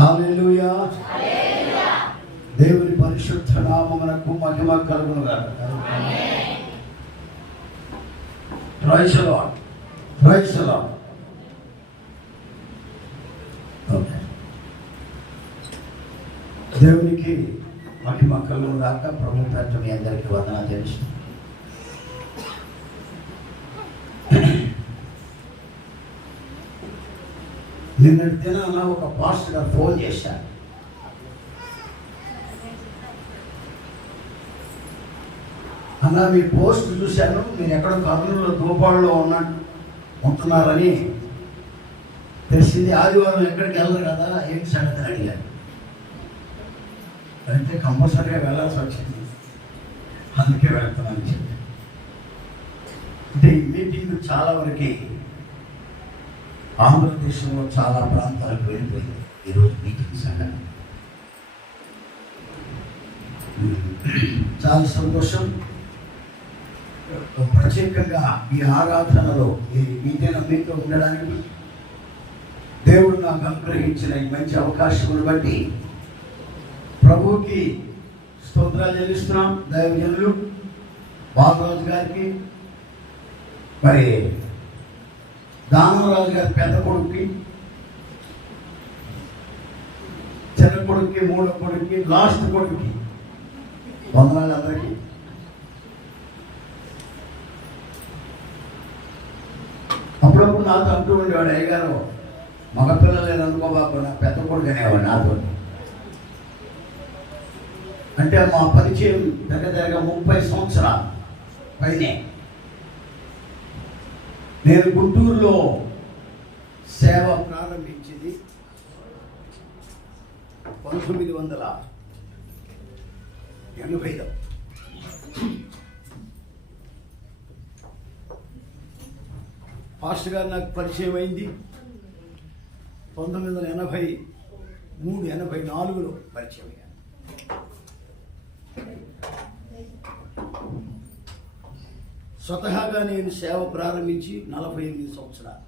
హల్లెలూయా. దేవుని పరిశుద్ధ నామమునకు మహిమ కలుగును గాక. Praise the lord. Praise the lord. Okay, దేవునికి మహిమ కలుగును గాక. ప్రభు పేరిట మీ అందరికీ వందనాలు తెలుసు. నిన్నటి దినాన ఒక పాస్టర్ గారు ఫోన్ చేశారు. అన్నా, మీ పోస్ట్ చూశాను, మీరు ఎక్కడో కర్నూలులో దూపాడులో ఉంటున్నారని తెలిసింది. ఆదివారం ఎక్కడికి వెళ్ళరు కదా, ఏంటి సంగతి అడిగారు. అంటే కంపల్సరీగా వెళ్ళాల్సి వచ్చింది, అందుకే వెళ్తానని చెప్పి. అంటే ఈ మీటింగ్ చాలా వరకు ఆంధ్రదేశంలో చాలా ప్రాంతాలకు వెళ్ళిపోయింది ఈరోజు మీటింగ్స్ అన్న. చాలా సంతోషం. ప్రత్యేకంగా ఈ ఆరాధనలో మీతో ఉండడానికి దేవుడు నాకు అనుగ్రహించిన ఈ మంచి అవకాశమును బట్టి ప్రభువుకి స్తోత్రాలు చెల్లిస్తున్నాం. దైవజనులు బాలరాజు గారికి, మరి దానవరాజు గారి పెద్ద కొడుకుకి, చిన్న కొడుకుకి, మూడో కొడుకుకి, లాస్ట్ కొడుకుకి వందనాలు అందరికీ. అప్పుడప్పుడు నాతో అంటూ ఉండేవాడు, అయ్యగారు మగపిల్లలు నేను అనుకోబాకు, నా పెద్ద కొడుకు అనేవాడు నాతో. అంటే మా పరిచయం దగ్గర 30 సంవత్సరాలు పైనే. నేను గుంటూరులో సేవ ప్రారంభించింది 1980లో. పాస్టర్ గారు నాకు పరిచయం అయింది 1983-84లో పరిచయం అయ్యాను. స్వతహాగా నేను సేవ ప్రారంభించి 48 సంవత్సరాలు.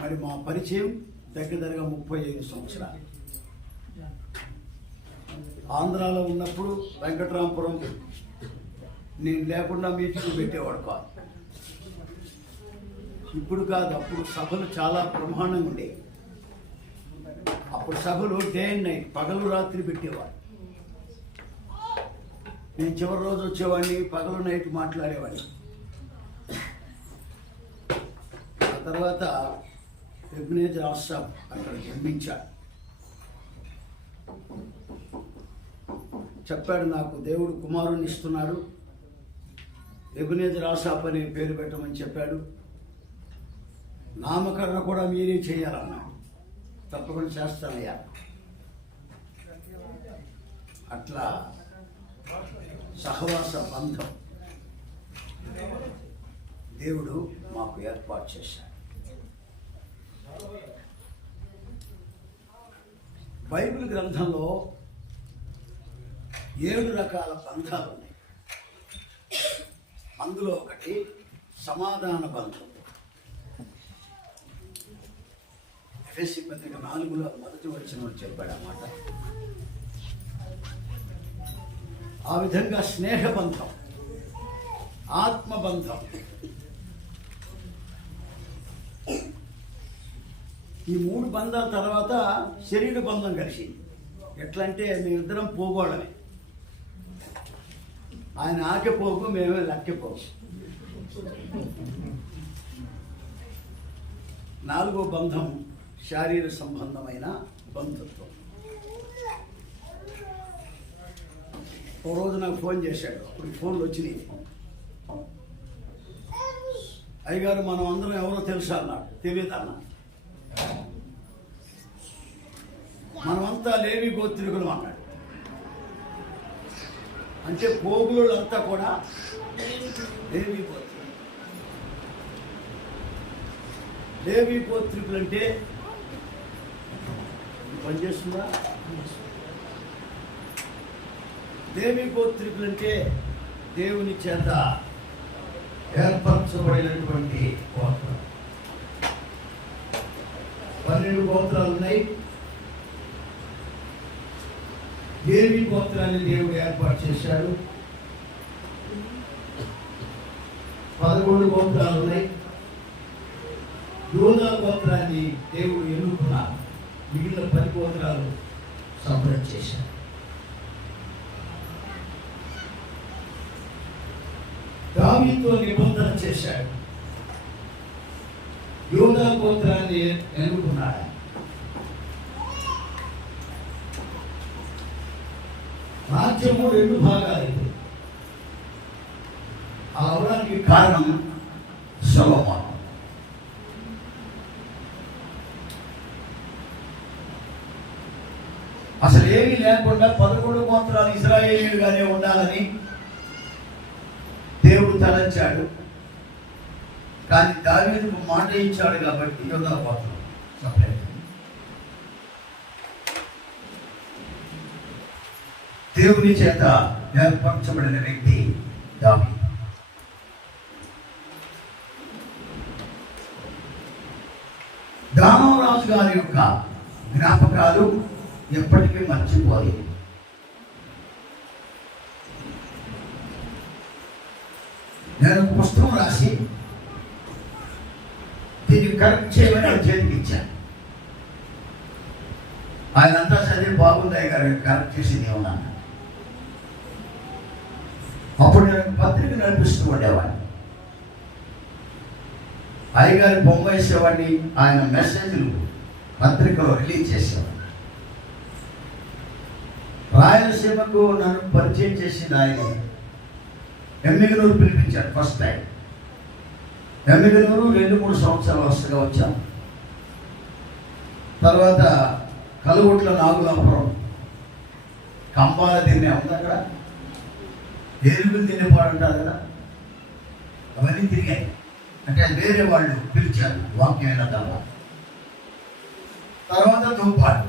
మరి మా పరిచయం దగ్గరగా 35 సంవత్సరాలు. ఆంధ్రాలో ఉన్నప్పుడు వెంకటరామపురం నేను లేకుండా మీటింగ్ పెట్టేవాడు కాదు. ఇప్పుడు కాదు, అప్పుడు సభలు చాలా బ్రహ్మాండంగా ఉండేవి. అప్పుడు సభలు డే అండ్ నైట్, పగలు రాత్రి పెట్టేవాడు. నేను చివరి రోజు వచ్చేవాడిని, పగలు నైట్ మాట్లాడేవాడిని. ఆ తర్వాత ఎబెనేజర్ ఆసాఫ్ అక్కడ జన్మించాడు. చెప్పాడు, నాకు దేవుడు కుమారుని ఇస్తున్నాడు, ఎబెనేజర్ ఆసాఫ్ అనే పేరు పెట్టమని చెప్పాడు. నామకరణ కూడా మీరే చేయాలన్నాడు. తప్పకుండా చేస్తానయ్యా. అట్లా సహవాస బంధం దేవుడు మాకు ఏర్పాటు చేశాడు. బైబిల్ గ్రంథంలో 7 రకాల బంధాలు ఉన్నాయి. అందులో ఒకటి సమాధాన బంధం. ఎఫెసీ పత్రిక 4లో మొదటి వచనంలో చెప్పాడు అన్నమాట. ఆ విధంగా స్నేహబంధం, ఆత్మబంధం, ఈ 3 బంధాల తర్వాత శరీర బంధం కలిసింది. ఎట్లంటే మేమిద్దరం పోగోడమే. ఆయన ఆకెపోకు, మేమే లక్కెపోకు. 4వ బంధం శారీర సంబంధమైన బంధుత్వం. ఓ రోజు నాకు ఫోన్ చేశాడు. అప్పుడు ఫోన్లు వచ్చినాయి. అయ్యగారు, మనం అందరం ఎవరో తెలుసా అన్నాడు. తెలియదు అన్నా. మనమంతా లేవి గోత్రికులు అన్నాడు. అంటే పోగులంతా కూడా లేవి గోత్రికులు. లేవి గోత్రికులు అంటే పనిచేస్తుందా? లేవి గోత్రికులు అంటే దేవుని చేత ఏర్పరచబడినటువంటి గోత్రం. 12 గోత్రాలు ఉన్నాయి. లేవి గోత్రాన్ని దేవుడు ఏర్పాటు చేశాడు. 11 గోత్రాలు ఉన్నాయి. యూదా గోత్రాన్ని దేవుడు ఎన్నుకున్నారు. మిగిలిన 10 గోత్రాలు సపరేట్ చేశారు. దావీదుతో నిబంధన చేశాడు. యూదా గోత్రాన్ని ఎన్నుకున్నాడు. రాజ్యము 2 భాగాలైంది. అలా అవడానికి కారణం సొలొమోను. అసలు ఏమీ లేకుండా 11 గోత్రాలు ఇశ్రాయేలీయులుగానే ఉండాలని దేవుడు తలంచాడు. కానీ దావీదుకు మాట ఇచ్చాడు కాబట్టి యూదా గోత్రం సపరేట్. దేవుని చేత ఏర్పరచబడిన వ్యక్తి దావీదు. దామోరాజు గారి యొక్క జ్ఞాపకాలు ఎప్పటికీ మర్చిపోలేదు. నేను పుస్తకం రాసి దీన్ని కరెక్ట్ చేయమని ఆయన చేతికి ఇచ్చాను. ఆయన అంతా చదివి బాగుంది గారు కరెక్ట్ చేసింది ఏమన్నా. అప్పుడు నేను పత్రిక నడిపిస్తూ ఉండేవాడిని. అయ్యగారి బొమ్మ వేసేవాడిని. ఆయన మెసేజ్లు పత్రికలో రిలీజ్ చేసేవాడిని. రాయలసీమకు నన్ను పరిచయం చేసింది ఆయనే. ఎమ్మిగనూరు పిలిపించాడు ఫస్ట్ టైం. ఎమ్మిగనూరు 2-3 సంవత్సరాలు వరుసగా వచ్చాం. తర్వాత కలుగుట్ల నాగులాపురం, కంబాల దిన్నె ఉంది అక్కడ, ఏరుగులు దిన్నెపాడు అంటారు కదా, అవన్నీ తిరిగాయి. అంటే వేరే వాళ్ళు పిలిచారు వాక్యమైన తర్వాత దుంపాడు.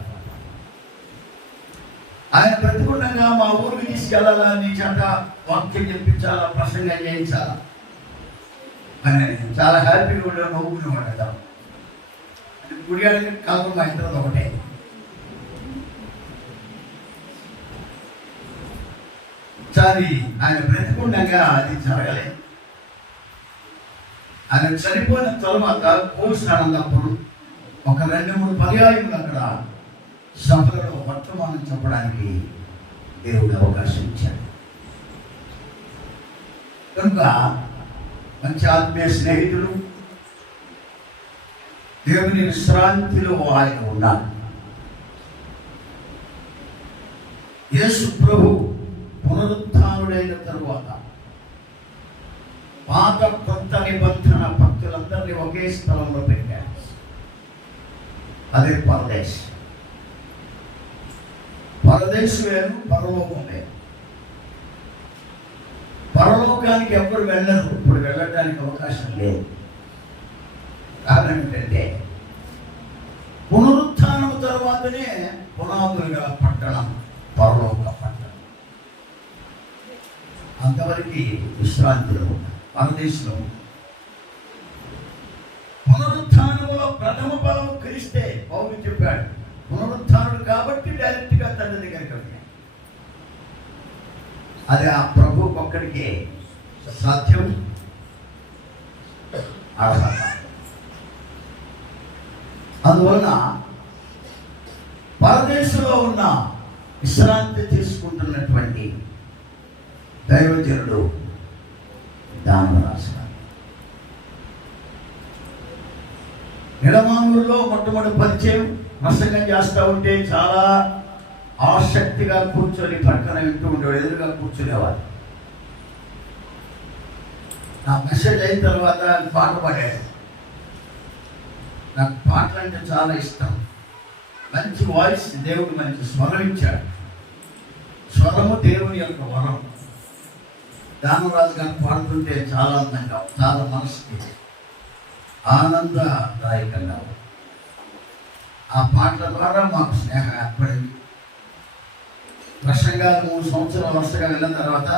ఆయన ప్రతికూలంగా మా ఊరికి తీసుకెళ్ళాలా, నీ చేత వాక్యం చెప్పించాలా, ప్రసంగం చేయించాలా అని చాలా హ్యాపీగా ఉండే నవ్వుకునేవాడు కదా. అంటే గుడియాడికి కాదు మా ఇంట్లో ఒకటే. కానీ ఆయన బ్రతికుండగా అది జరగలేదు. ఆయన చనిపోయిన తర్వాత కోల్సినప్పుడు ఒక 2-3 పర్యాయములు అక్కడ సభలలో వర్తమానం చెప్పడానికి దేవుడు అవకాశం ఇచ్చాడు. కనుక మంచి ఆత్మీయ స్నేహితులు, దేవుని విశ్రాంతిలో ఆయన ఉన్నారు. యేసు ప్రభు పునరుత్థానుడైన తరువాత పాత కొత్త నిబంధన భక్తులందరినీ ఒకే స్థలంలో పెట్టారు. అదే పరదేశ్. పరదేశం వేరు, పరలోకం వేరు. పరలోకానికి ఎవరు వెళ్ళరు. ఇప్పుడు వెళ్ళడానికి అవకాశం లేదు. కారణం ఏంటంటే పునరుత్థానం తర్వాతనే పునాదులుగా పట్టణం పరలోక పట్టణం. అంతవరకు విశ్రాంతిలో పరదేశంలో. పునరుత్థానంలో ప్రథమ ఫలము క్రీస్తే. పౌలు చెప్పాడు, పునరుత్థానుడు కాబట్టి డైరెక్ట్గా తండ్రి దగ్గరికి వెళ్ళాడు. అది ఆ ప్రభు ఒక్కడికే సాధ్యం, అర్హత. అందువలన పరదేశంలో ఉన్న విశ్రాంతి తీసుకుంటున్నటువంటి దైవజనుడు దామరాజు నిడమాంగుల్లో మొట్టమొదటి పరిచయం. ప్రసంగం చేస్తూ ఉంటే చాలా ఆసక్తిగా కూర్చొని పక్కన వింటూ ఉండేవాడు. ఎదురుగా కూర్చునేవాడు. నా మెసేజ్ అయిన తర్వాత పాట పాడాడు. నాకు పాటలు అంటే చాలా ఇష్టం. మంచి వాయిస్, దేవుడు మంచి స్వరం ఇచ్చాడు. స్వరము దేవుని యొక్క వరం. దామరాజు గారు పాడుతుంటే చాలా అందంగా, చాలా మనసుకి ఆనందదాయకంగా. ఆ పాటల ద్వారా మాకు స్నేహం ఏర్పడింది. ప్రసంగాలు 3 సంవత్సరాలు వరుసగా వెళ్ళిన తర్వాత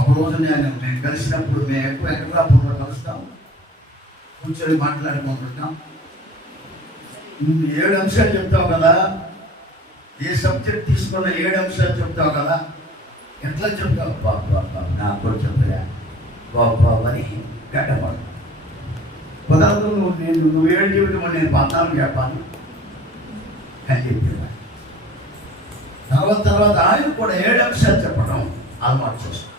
ఒకరోజు మేము కలిసినప్పుడు మేము ఎక్కువ ఎక్కడాపురంలో కలుస్తాం, కూర్చొని మాట్లాడుకుంటుంటాం. నువ్వు 7 అంశాలు చెప్తావు కదా, ఏ సబ్జెక్ట్ తీసుకున్న 7 అంశాలు చెప్తావు కదా, ఎట్లా చెప్తావు? బాబా నాకు కూడా చెప్తా బాబా అని గడ్డపడు. కుదరదు, నువ్వు 7 చెబుతావు, నేను 14 చెప్పాను అని చెప్పేవాడు. తర్వాత ఆయన కూడా 7 అంశాలు చెప్పడం అలవాటు చేస్తాడు.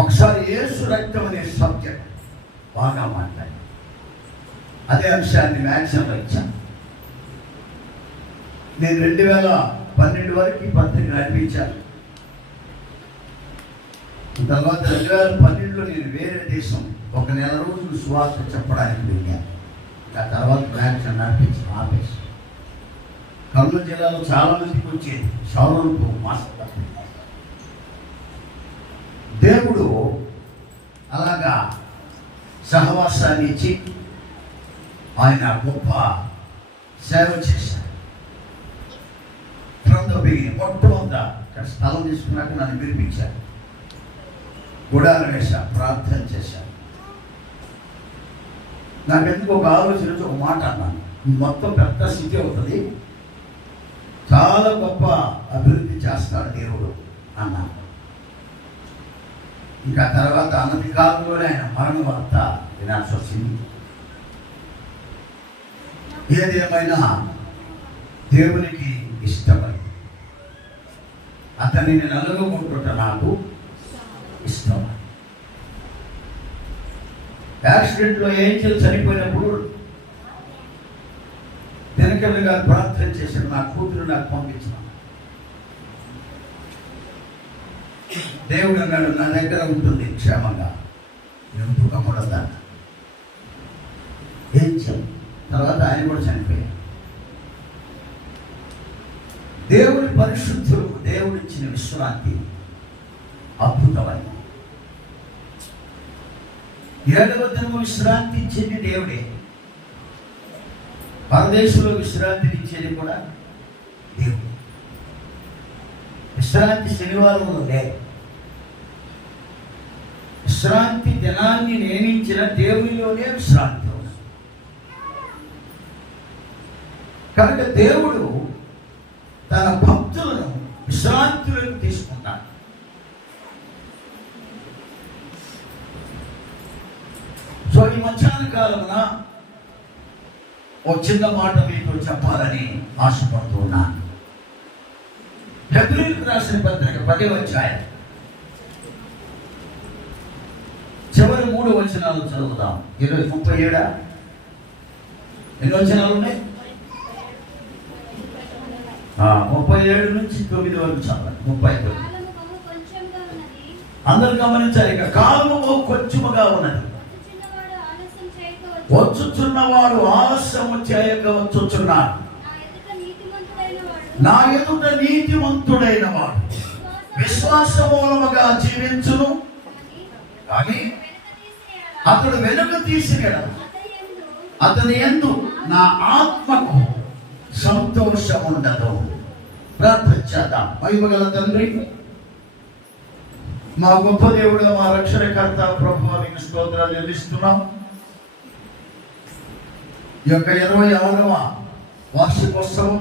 ఒకసారి యేసు రక్తం అనే సబ్జెక్ట్ బాగా మాట్లాడి అదే అంశాన్ని మ్యాగ్జిన్లో ఇచ్చాను. నేను 2012 వరకు ఈ పత్రిక నడిపించాను. తర్వాత 2012లో నేను వేరే దేశం 1 నెల రోజులు సువార్త చెప్పడానికి వెళ్ళాను. ఆ తర్వాత మ్యాగ్జిన్ నడిపించి ఆపేసి కర్నూలు జిల్లాలో చాలా మందికి వచ్చేది సౌరూపు మాస్టర్. దేవుడు అలాగా సహవాసాన్ని ఇచ్చి ఆయన గొప్ప సేవ చేశారు. మొట్టమొదట స్థలం తీసుకున్నాక నన్ను పిలిపించారు, గుడారం వేశాను, ప్రార్థన చేశాను. నాకెందుకు ఒక ఆలోచన, ఒక మాట అన్నాను, మొత్తం పెద్ద స్థితి అవుతుంది, చాలా గొప్ప అభివృద్ధి చేస్తాడు దేవుడు అన్నాను. ఇంకా తర్వాత అన్నది కాలంలోనే ఆయన మరణ వార్త వినాల్సి వచ్చింది. ఏదేమైనా దేవునికి ఇష్టమై అతనిని నలుగుకుంటుట నాకు ఇష్టం. యాక్సిడెంట్లో ఏంజల్ చనిపోయినప్పుడు దినకర్ణ గారు ప్రార్థన చేశాడు, నా కూతురు నాకు పంపించిన. దేవుడు అన్నాడు, నా దగ్గర ఉంటుంది క్షేమంగా, ఎందుకు అమ్మడదా ఏం చెప్పు. తర్వాత ఆయన కూడా చనిపోయాడు. దేవుడి పరిశుద్ధులు, దేవుడిచ్చిన విశ్రాంతి అద్భుతమైన. 7వ దినము విశ్రాంతి ఇచ్చేది దేవుడే. పరదేశంలో విశ్రాంతిని ఇచ్చేది కూడా దేవుడు. విశ్రాంతి శనివారంలో లేదు. విశ్రాంతి దినాన్ని నియమించిన దేవునిలోనే విశ్రాంతి ఉంది. కనుక దేవుడు తన భక్తులను విశ్రాంతిలోకి తీసుకుంటాడు. సో ఈ మధ్యాహ్న కాలమున ఓ చిన్న మాట మీతో చెప్పాలని ఆశపడుతున్నాను. హెబ్రీయులకు రాసిన పత్రిక 10వ అధ్యాయం చివరి 3 వచనాలు చదువుదాం. 37 ఎన్ని వచనాలు ఉన్నాయి? 37 నుంచి 9 వరకు చదవాలి. 39 అందరు గమనించాలి. ఇక కాలము కొంచెముగా ఉన్నది, వచ్చుచున్నవాడు ఆలస్యము చేయక వచ్చుచున్నాడు. నా ఎదుట నీతిమంతుడైన వాడు విశ్వాసమూలముగా జీవించును, కానీ అతడు వెనుక తీసిన అతని యందు నా ఆత్మకు సంతోషం ఉండదు. ప్రార్థన చేద్దాం. మహిమగల తండ్రి, మా గొప్ప దేవుడు, మా రక్షణకర్త ప్రభువా, నీకు స్తోత్రాలు చెల్లిస్తున్నాం. ఈ యొక్క 26వ వార్షికోత్సవం,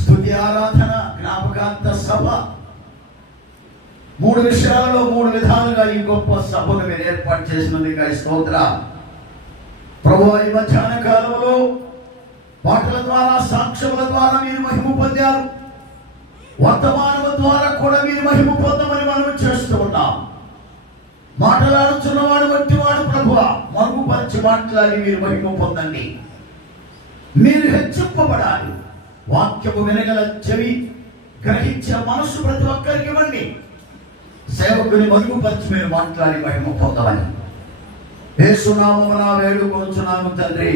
స్తుతి ఆరాధన, జ్ఞాపకార్థ సభ, 3 విషయాలలో 3 విధాలుగా ఈ గొప్ప సభను మీరు ఏర్పాటు చేసినందుకు స్తోత్రాలు ప్రభువా. ఈ మధ్యాహ్న కాలంలో పాటల ద్వారా, సాక్ష్యముల ద్వారా మీరు మహిమ పొందారు. వర్తమానము ద్వారా కూడా మీరు మహిమ పొందమని మనం చేస్తూ ఉన్నాం. మాట్లాడుతున్నవాడు వంటివాడు ప్రభువా, మరుగుపరిచి మాట్లాడి మీరు మహిమ పొందండి. మీరు హెచ్చింపబడాలి. వాక్యము వినగల చెవి, గ్రహించే మనస్సు ప్రతి ఒక్కరికి ఇవ్వండి. సేవకుని మరుగుపరిచి మీరు మాట్లాడి మహిమ పొందమని యేసు నామమున వేడుకొనుచున్నాము తండ్రి,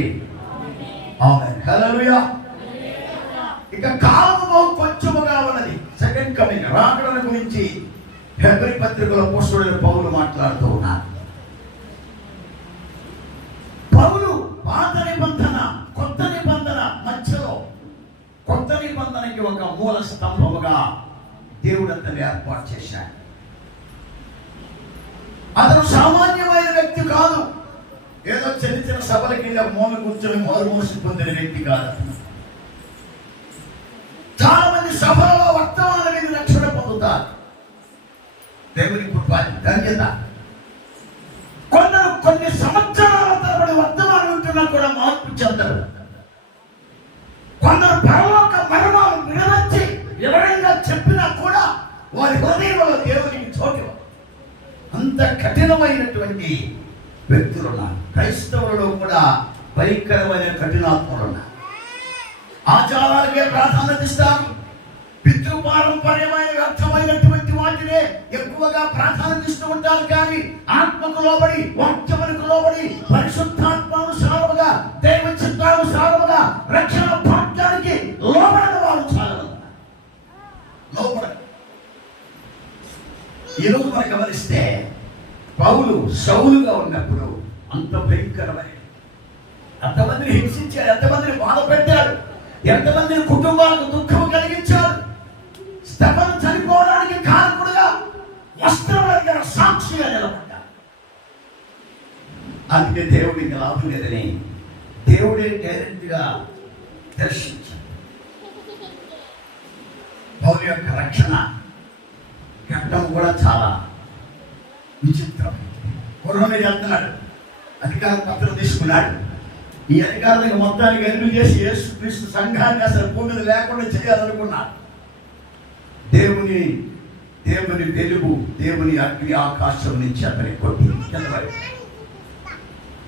ఆమేన్. హల్లెలూయా. ఇక కాలము కొంచెముగా ఉన్నది. సెకండ్ కమింగ్, రాకడ గురించి హెబ్రీ పత్రికలో అపోస్తలుడైన పౌలు మాట్లాడుతూ ఉన్నారు. పౌలు పాత నిబంధన, కొత్త నిబంధన మధ్యలో కొత్త నిబంధనకి ఒక మూల స్తంభముగా దేవుడు అతన్ని ఏర్పాటు చేశాడు. అతను సామాన్యమైన వ్యక్తి కాదు. ఏదో చిన్న చిన్న సభలకి హాయిగా మూల కూర్చొని మారుమోసి పొందిన వ్యక్తి కాదు. చాలా మంది సభలో వర్తమానం మీద రక్షణ పొందుతారు. దేవుని కృప ధన్యత. కొందరు కొన్ని సంవత్సరాల తరబడి వర్తమానం ఉంటున్నా కూడా మార్పు చెందరు. కొందరు పరలోక మరణాలు విడవచ్చి వివరంగా చెప్పినా కూడా వారి హృదయంలో దేవునికి చోటు. అంత కఠినమైనటువంటి వ్యక్తులు ఉన్నారు. క్రైస్తవులలో కూడా భయంకరమైన కఠినాత్మలు ఉన్నారు. ఆచారాలకే ప్రాధాన్యత ఇస్తారు. పితృపారంపర్యమైన వ్యర్థమైనటువంటి వాటినే ఎక్కువగా ప్రాధాన్యత ఇస్తూ ఉంటారు. కానీ ఆత్మకు లోబడి, వాక్యములకు లోబడి, పరిశుద్ధాత్మానుసారముగా, దైవ చిత్తానుసారముగా రక్షణ భాగ్యానికి లోబడిన వారు చాలా లోబడ. ఈరోజు మనం గమనిస్తే పౌలు సౌలుగా ఉన్నప్పుడు అంత భయంకరమైన, ఎంతమందిని హింసించాడు, ఎంతమందిని బాధ పెట్టాడు, ఎంతమందిని కుటుంబాలకు దుఃఖం కలిగించాడు. స్తెఫను చనిపోవడానికి కారకుడుగా వస్త్రం దగ్గర సాక్షిగా నిలబడ్డాడు. అందుకే దేవుడికి లాభం లేదని దేవుడే డైరెక్ట్ గా దర్శించాడు. పౌలు యొక్క రక్షణ ఘట్టం కూడా చాలా విచిత్రం. కుర్ర మీద వెళ్తున్నాడు, అధికార పత్రం తీసుకున్నాడు. ఈ అధికారులకు మొత్తానికి ఎదురు చేసి యేసుక్రీస్తు సంఘాన్ని అసలు భూమిని లేకుండా చేయాలనుకున్నాడు. దేవుని వెలుగు, దేవుని అగ్ని ఆకాశం నుంచి అతని కొట్టి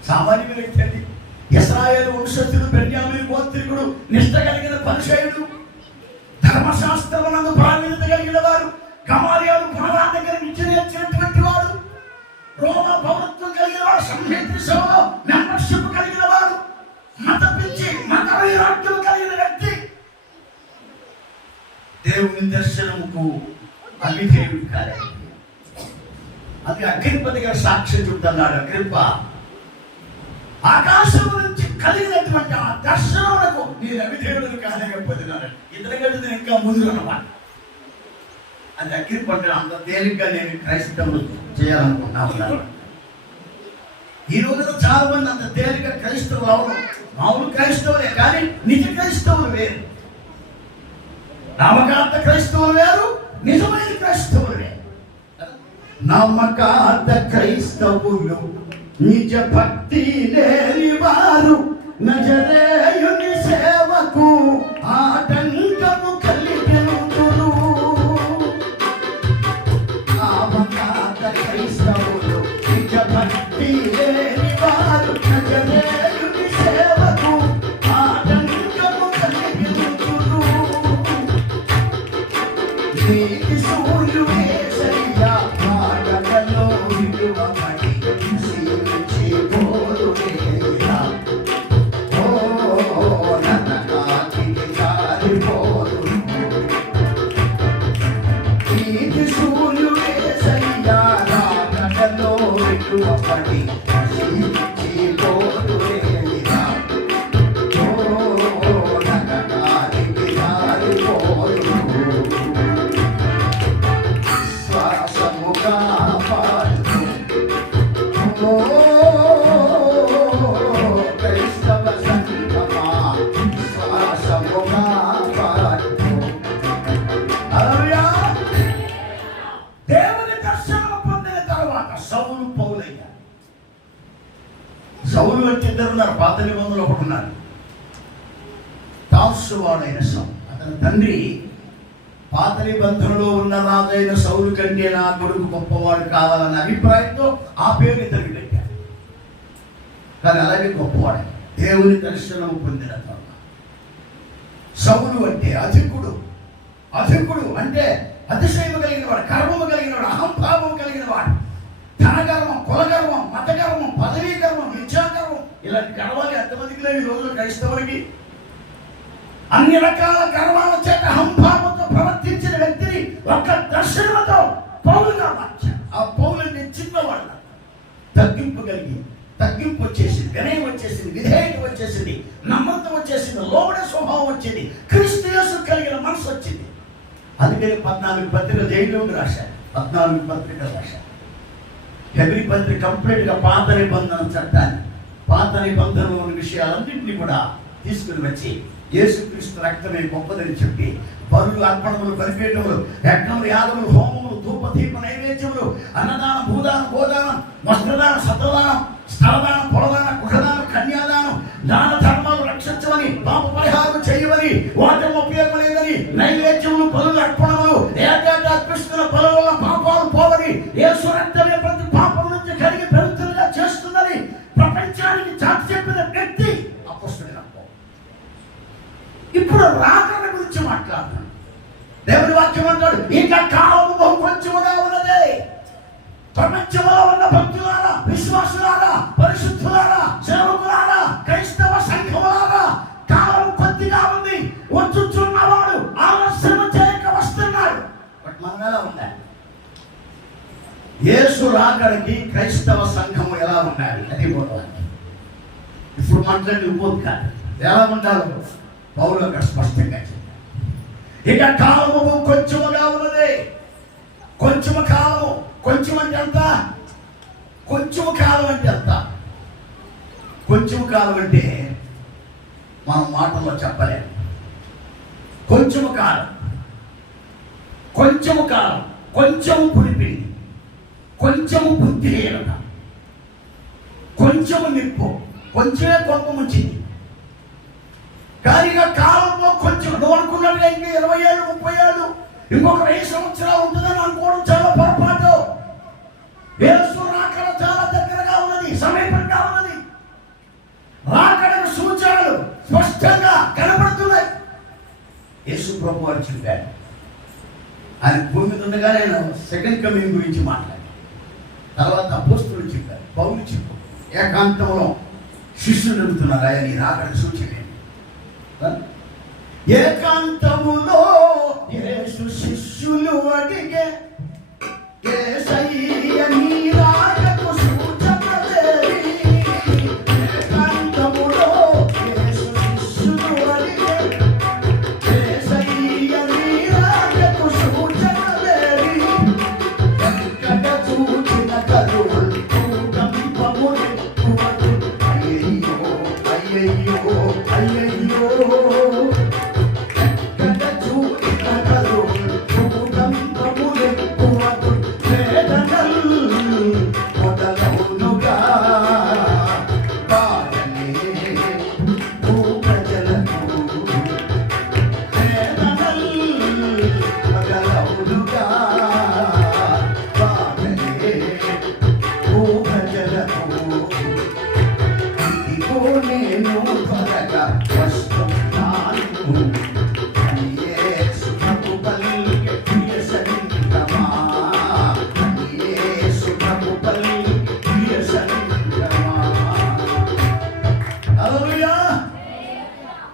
సామాన్య వ్యక్తి. ఇశ్రాయేలు వంశస్థుడు, బెన్యామీను గోత్రికుడు, నిష్ట కలిగిన పరిసయ్యుడు, ధర్మశాస్త్రమునందు ప్రావీణ్యత కలిగిన వారు, గమాలియేలు పునరాల దగ్గర విద్య నేర్చినటువంటి వాడు, రోమా పౌరత్వం కలిగిన వాడు, సంహిత సభలో మెంబర్షిప్ కలిగిన వాడు, మత పిచ్చి, మత వైరాగ్యం కలిగిన వ్యక్తి, దేవుని దర్శనముకు అవిధేయుడు కాలే. అది అగ్రిప్ప దగ్గర సాక్ష్యం చెబుతున్నాడు. అగ్రిప్ప, ఆకాశం నుంచి కలిగినటువంటి ఆ దర్శనములకు నేను అవిధేయుడు కాలేకపోతున్నాను. ఇతర కలిసి ఇంకా ముందు అన్నమాట. అది అగ్రిప్ప అంటే అంత తేలిగ్గా నేను క్రైస్తవులు చేయాలనుకుంటా ఉన్నాను. ఈ రోజున చాలా మంది అంత తేలిగ్గా క్రైస్తవులు అవరు. మామూలు క్రైస్తవులే, కానీ నిజ క్రైస్తవులు వేరు. నామకార్థ క్రైస్తవులు వేరు, నిజమైన క్రైస్తవులు వేరు. నామకార్థ క్రైస్తవులు, నిజ భక్తి లేని వారు, నజరేయుని సేవకు ఆటంకము కలిగెనుదురు. నామకార్థ క్రైస్తవులు, నిజ భక్తి లేని వారు, నజరేయుని సేవకు ఆటంకము కలిగెనుదురు. నీతి సూర్యుడు యేసయ్యా మాటలలో విలువబడి జీవించి పోరుడేలా. ఓ నరకానికి జారిపోరు. నీతి సూర్యుడు యేసయ్యా మాటలలో విలువబడి జీవించి పోరుడేలా. ఓ నరకానికి జారిపోరు. దేవుని దర్శనం పొందిన తర్వాత సౌలు పౌలయ్య. సౌలు అంటే ఇద్దరు ఉన్నారు. పాత నిబంధనలు ఒకటి ఉన్నారు. తార్సువాడైన సౌలు, అతని తండ్రి పాత నిబంధనలో ఉన్న రాజైన సౌలు కంటే నా కొడుకు గొప్పవాడు కావాలన్న అభిప్రాయంతో ఆ పేరు ఇద్దరికి పెట్టారు. కానీ అలాగే గొప్పవాడే దేవుని దర్శనం పొందిన తర్వాత. సౌలు అంటే అధికుడు. అధికుడు అంటే అతిశయము కలిగిన వాడు, గర్వము కలిగిన వాడు, అహంభావం కలిగిన వాడు. ధనగర్వం, కులగర్వం, మతగర్వం, పదవీ గర్వం, విద్యాగర్వం, ఇలాంటి గర్వాలు ఎంతమందికి లేవు ఈ రోజుల్లో క్రైస్తవులకి. అన్ని రకాల గర్వాల చేత అహంభావంతో ప్రవర్తించిన వ్యక్తిని ఒక్క దర్శనంతో పౌలుగా మార్చారు. ఆ పౌలుని చిన్నవాడు, తగ్గింపు కలిగి, తగ్గింపు వచ్చేసింది, వినయం వచ్చేసింది, విధేయత వచ్చేసింది, నమ్మకం వచ్చేసింది, లోబడే స్వభావం వచ్చింది, క్రీస్తు యేసు కలిగిన మనసు వచ్చింది. అందుకని 14 పత్రికలు జైలుకి రాశారు. 14 పత్రికలు రాశారు. హెబ్రీ పత్రిక కంప్లీట్గా పాత నిబంధన చట్టాన్ని, పాత పాత నిబంధనలోని విషయాలన్నింటినీ కూడా తీసుకుని వచ్చి యేసుక్రీస్తు రక్తమే గొప్పదని చెప్పి బలులు, అర్పణములు, బలిపీఠములు, యజ్ఞములు, యాగములు, హోమములు, ధూప దీప నైవేద్యములు, అన్నదానం, భూదానం, గోదానం, వస్త్రదానం, సత్రదానం, స్థలదానం, పొలదానం, గృహదానం, కన్యాదానం, దాన ధర్మాలు రక్షించమని, పాప పరిహారం చేయమని, వాటిని ఉపయోగం లేదని, నైవేద్యములు, బలులు, అర్పణములు ఏకాంత అర్పిస్తున్న బలుల వల్ల పాపాలు పోవని, యేసు రక్తమే ప్రతి పాపం నుంచి కలిగి పవిత్రంగా చేస్తుందని ప్రపంచానికి చాటి చెప్పిన వ్యక్తి అపొస్తలుడైన పౌలు. ఇప్పుడు రాకడ గురించి మాట్లాడుతున్నాడు. దేవుని వాక్యం అంటాడు, ఇంకా కాలము బహు కొంచెముగా ఉన్నది. ప్రపంచంలో ఉన్న భక్తులారా, విశ్వాసులారా, పరిశుద్ధులారా, సేవకులారా, క్రైస్తవ సంఘములారా, కాలం కొద్దిగా ఉంది. వచ్చుచున్నవాడు ఆలస్యం చేయక వస్తున్నాడు. బట్ మనం ఎలా ఉండాలి? యేసు రాకడికి క్రైస్తవ సంఘము ఎలా ఉండాలి అది పోవాలి. ఇప్పుడు మాట్లాడి ఇంకోది కాదు, ఎలా ఉంటారు పౌలు అక్కడ స్పష్టంగా చెప్పారు. ఇక కాలము కొంచెముగా ఉన్నది. కొంచెము కాలము, కొంచెం అంటే ఎంత? కొంచెము కాలం అంటే ఎంత? కొంచెము కాలం అంటే మనం మాటల్లో చెప్పలేము. కొంచెము కాలం, కొంచెము కాలం, కొంచెము పులిపిండి, కొంచెము బుద్ధిహీనత, కొంచెము నిప్పు, కొంచెమే కొంప ముంచింది. కానీ ఇక కాలంలో కొంచెం నువ్వు అనుకున్నట్టుగా ఇంకా 20 ఏళ్ళు 30 ఏళ్ళు ఇంకొక 1000 సంవత్సరాలు ఉంటుందని అనుకోవడం చాలా పొరపాటు. యేసు రాకడ చాలా దగ్గరగా ఉన్నది, సమీపంగా ఉన్నది. రాకడకు సూచనలు స్పష్టంగా కనబడుతున్నాయి. యేసు ప్రభు వారు చెప్పారు. ఆయన భూమి మీద ఉండగానే ఆయన సెకండ్ కమింగ్ గురించి మాట్లాడారు. తర్వాత అపోస్తలుడు చెప్పారు, పౌలు చెప్పారు. ఏకాంతంలో శిష్యులు అడుగుతున్నారు, ఆయన ఈ రాకడకు సూచన ఏకాంతములో యేసు శిష్యులు అడిగే, యేసయ్య నీ రాకకు సూచనలేవి. ఏకాంతములో యేసు శిష్యులు అడిగే, యేసయ్య నీ రాకకు సూచనలేవి. ఎక్కడ చూచిన కరువులు కంపములు కుమరు. అయ్యయ్యో అయ్యయ్యో అయ్యయ్యో, ఎక్కడ చూచిన కరువులు కంపములు కుమరు. వేదనలు మొదలవునుగా బాధనే భూప్రజలకు. వేదనలు మొదలవునుగా బాధనే భూప్రజలకు. ఇదిగో నేను త్వరగా వస్తున్నాను. యేసు ప్రభు పలికే ప్రియ సంగమా, యేసు ప్రభు పలికే ప్రియ సంగమా. హల్లెలూయా.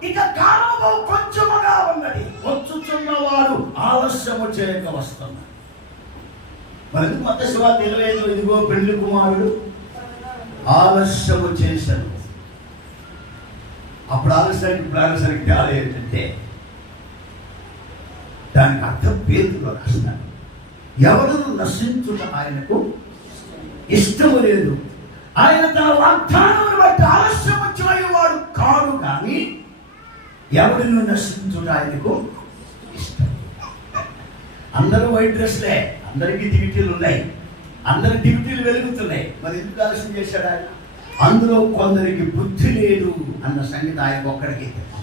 ఇక కాలము కొంచెముగా ఉన్నది, వచ్చుచున్నవాడు ఆలస్యము చేయక వస్తున్నాడు. మరి ఎందుకు మత్తయి సువార్త 25 ఇదిగో పెళ్లి కుమారుడు ఆలస్యము చేశాడు. అప్పుడు ఆలస్యానికి ఇప్పుడు ఆలస్యానికి తేడా ఏంటంటే దానికి అర్థం పేరులో రాస్తాడు. ఎవరు నశించుట ఆయనకు ఇష్టము లేదు. ఆయన తన వాగ్దానం బట్టి ఆలస్యం వచ్చేవాడు కాడు, కానీ ఎవరిని నశించుట ఆయనకు ఇష్టం. అందరూ వైట్ డ్రెస్లే, అందరికీ దివిటీలు ఉన్నాయి, అందరి దివిటీలు వెలుగుతున్నాయి. మరి ఎందుకు ఆలస్యం చేశాడు ఆయన? అందులో కొందరికి బుద్ధి లేదు అన్న సంగతి ఆయన ఒక్కడికి తెలుసు.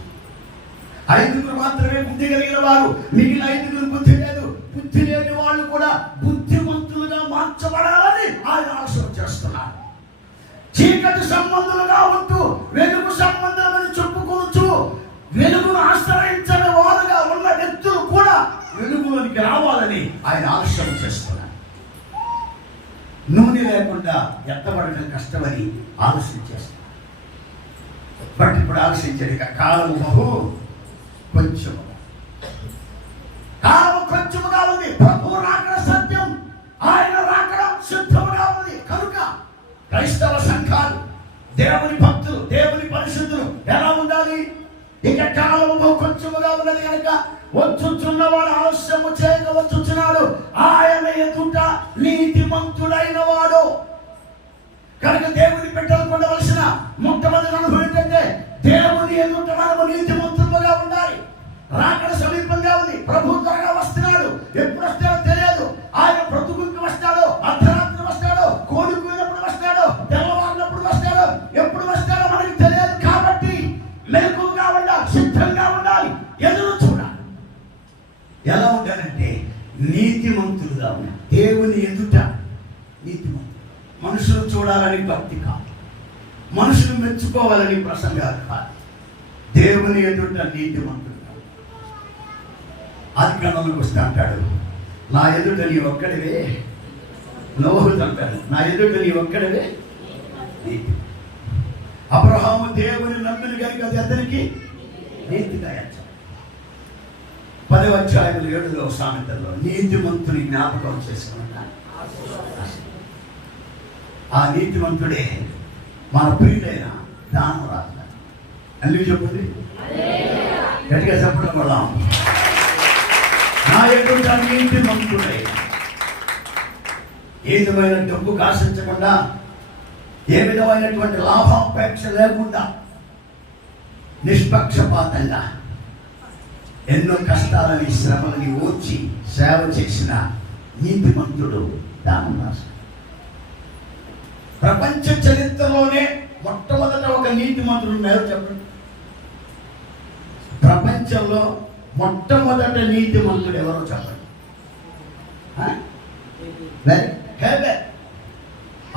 5 మాత్రమే బుద్ధి కలిగిన వారు, మిగిలిన 5 బుద్ధి లేదు. బుద్ధి లేని వాళ్ళు కూడా బుద్ధిమంతులుగా మార్చబడాలని ఆయన ఆలస్యం చేస్తున్నారు. చీకటి సంబంధులుగా ఉంటూ వెలుగు సంబంధులను చెప్పుకోవచ్చు. వెలుగును ఆశ్రయించని వారుగా ఉన్న వ్యక్తులు కూడా వెలుగులోనికి రావాలని ఆయన ఆలస్యం చేస్తున్నారు. నూనె లేకుండా ఎత్తబడటం కష్టమని ఆలస్యం చేస్తున్నారు. బట్ ఇప్పుడు ఆలస్యించే కాలం బహు కొంచెము, కాలం కొంచెముగా ఉంది. ప్రభు రాకడ సత్యం, ఆయన రాకడ సిద్ధముగా ఉంది. కనుక క్రైస్తవ సంఘాలు, దేవుని భక్తులు, దేవుని పరిశుద్ధులు ఎలా ఉండాలి? ఇక కాలం బహు కొంచెముగా ఉన్నది కనుక వచ్చుచున్నవాడు ఆలస్యము చేయక వచ్చుచున్నాడు. ఆయన ఎదుట నీతిమంతుడైన వాడు. కనుక దేవుని బిడ్డలు పొందవలసిన మొట్టమొదటి మొట్టమొదటి అనుభవం ఏంటంటే దేవుని ఎదుట మనము నీతిమంతులుగా ఉండాలి. రాకడ సమీపంగా ఉంది. ప్రభు త్వరగా వస్తున్నాడు. ఎప్పుడు వస్తాడో తెలియదు. ఆయన బ్రతుకుకి వస్తాడో, అర్ధరాత్రి వస్తాడో, కోలుకున్నప్పుడు వస్తాడో, తెల్లవారినప్పుడు వస్తాడో, ఎప్పుడు వస్తాడో మనకి తెలియదు. కాబట్టి మెలకువగా ఉండాలి, సిద్ధంగా ఉండాలి, ఎదురు చూడాలి. ఎలా ఉండాలంటే నీతిమంతులుగా ఉండాలి. దేవుని ఎదుట నీతిమంతులు. మనుషులు చూడాలని భక్తి కాదు, మనుషులు మెచ్చుకోవాలని ప్రసంగాలు కాదు. దేవుని ఎదుట నీతిమంతుడు. ఆది కాండంలోకి వస్తే అంటాడు, నా ఎదుట నీ ఒక్కడివే. నోహు అంటాడు, నా ఎదుట నీ ఒక్కడివే నీతి. అబ్రహాము దేవుని నమ్మిన కనుక అది అతనికి నీతిగా ఎంచాలి. 10వ అధ్యాయం 7వ సామెతల్లో నీతిమంతుని జ్ఞాపకం చేసుకున్నాడు. ఆ నీతిమంతుడే మన ప్రియుడైన దానరాజు. అల్లి చెప్పుంది గట్టిగా చెప్పడం వల్ల నా ఎదుట నీతిమంతుడై ఏ విధమైన డబ్బు ఆశించకుండా, ఏ విధమైనటువంటి లాభాపేక్ష లేకుండా, నిష్పక్షపాతంగా ఎన్నో కష్టాలని శ్రమలని ఓర్చి సేవ చేసిన నీతిమంతుడు దానరాజు. ప్రపంచ చరిత్రలోనే మొట్టమొదట ఒక నీతిమంతుడు ఉన్నారు చెప్పండి. ప్రపంచంలో మొట్టమొదట నీతిమంతుడు ఎవరో చెప్పండి.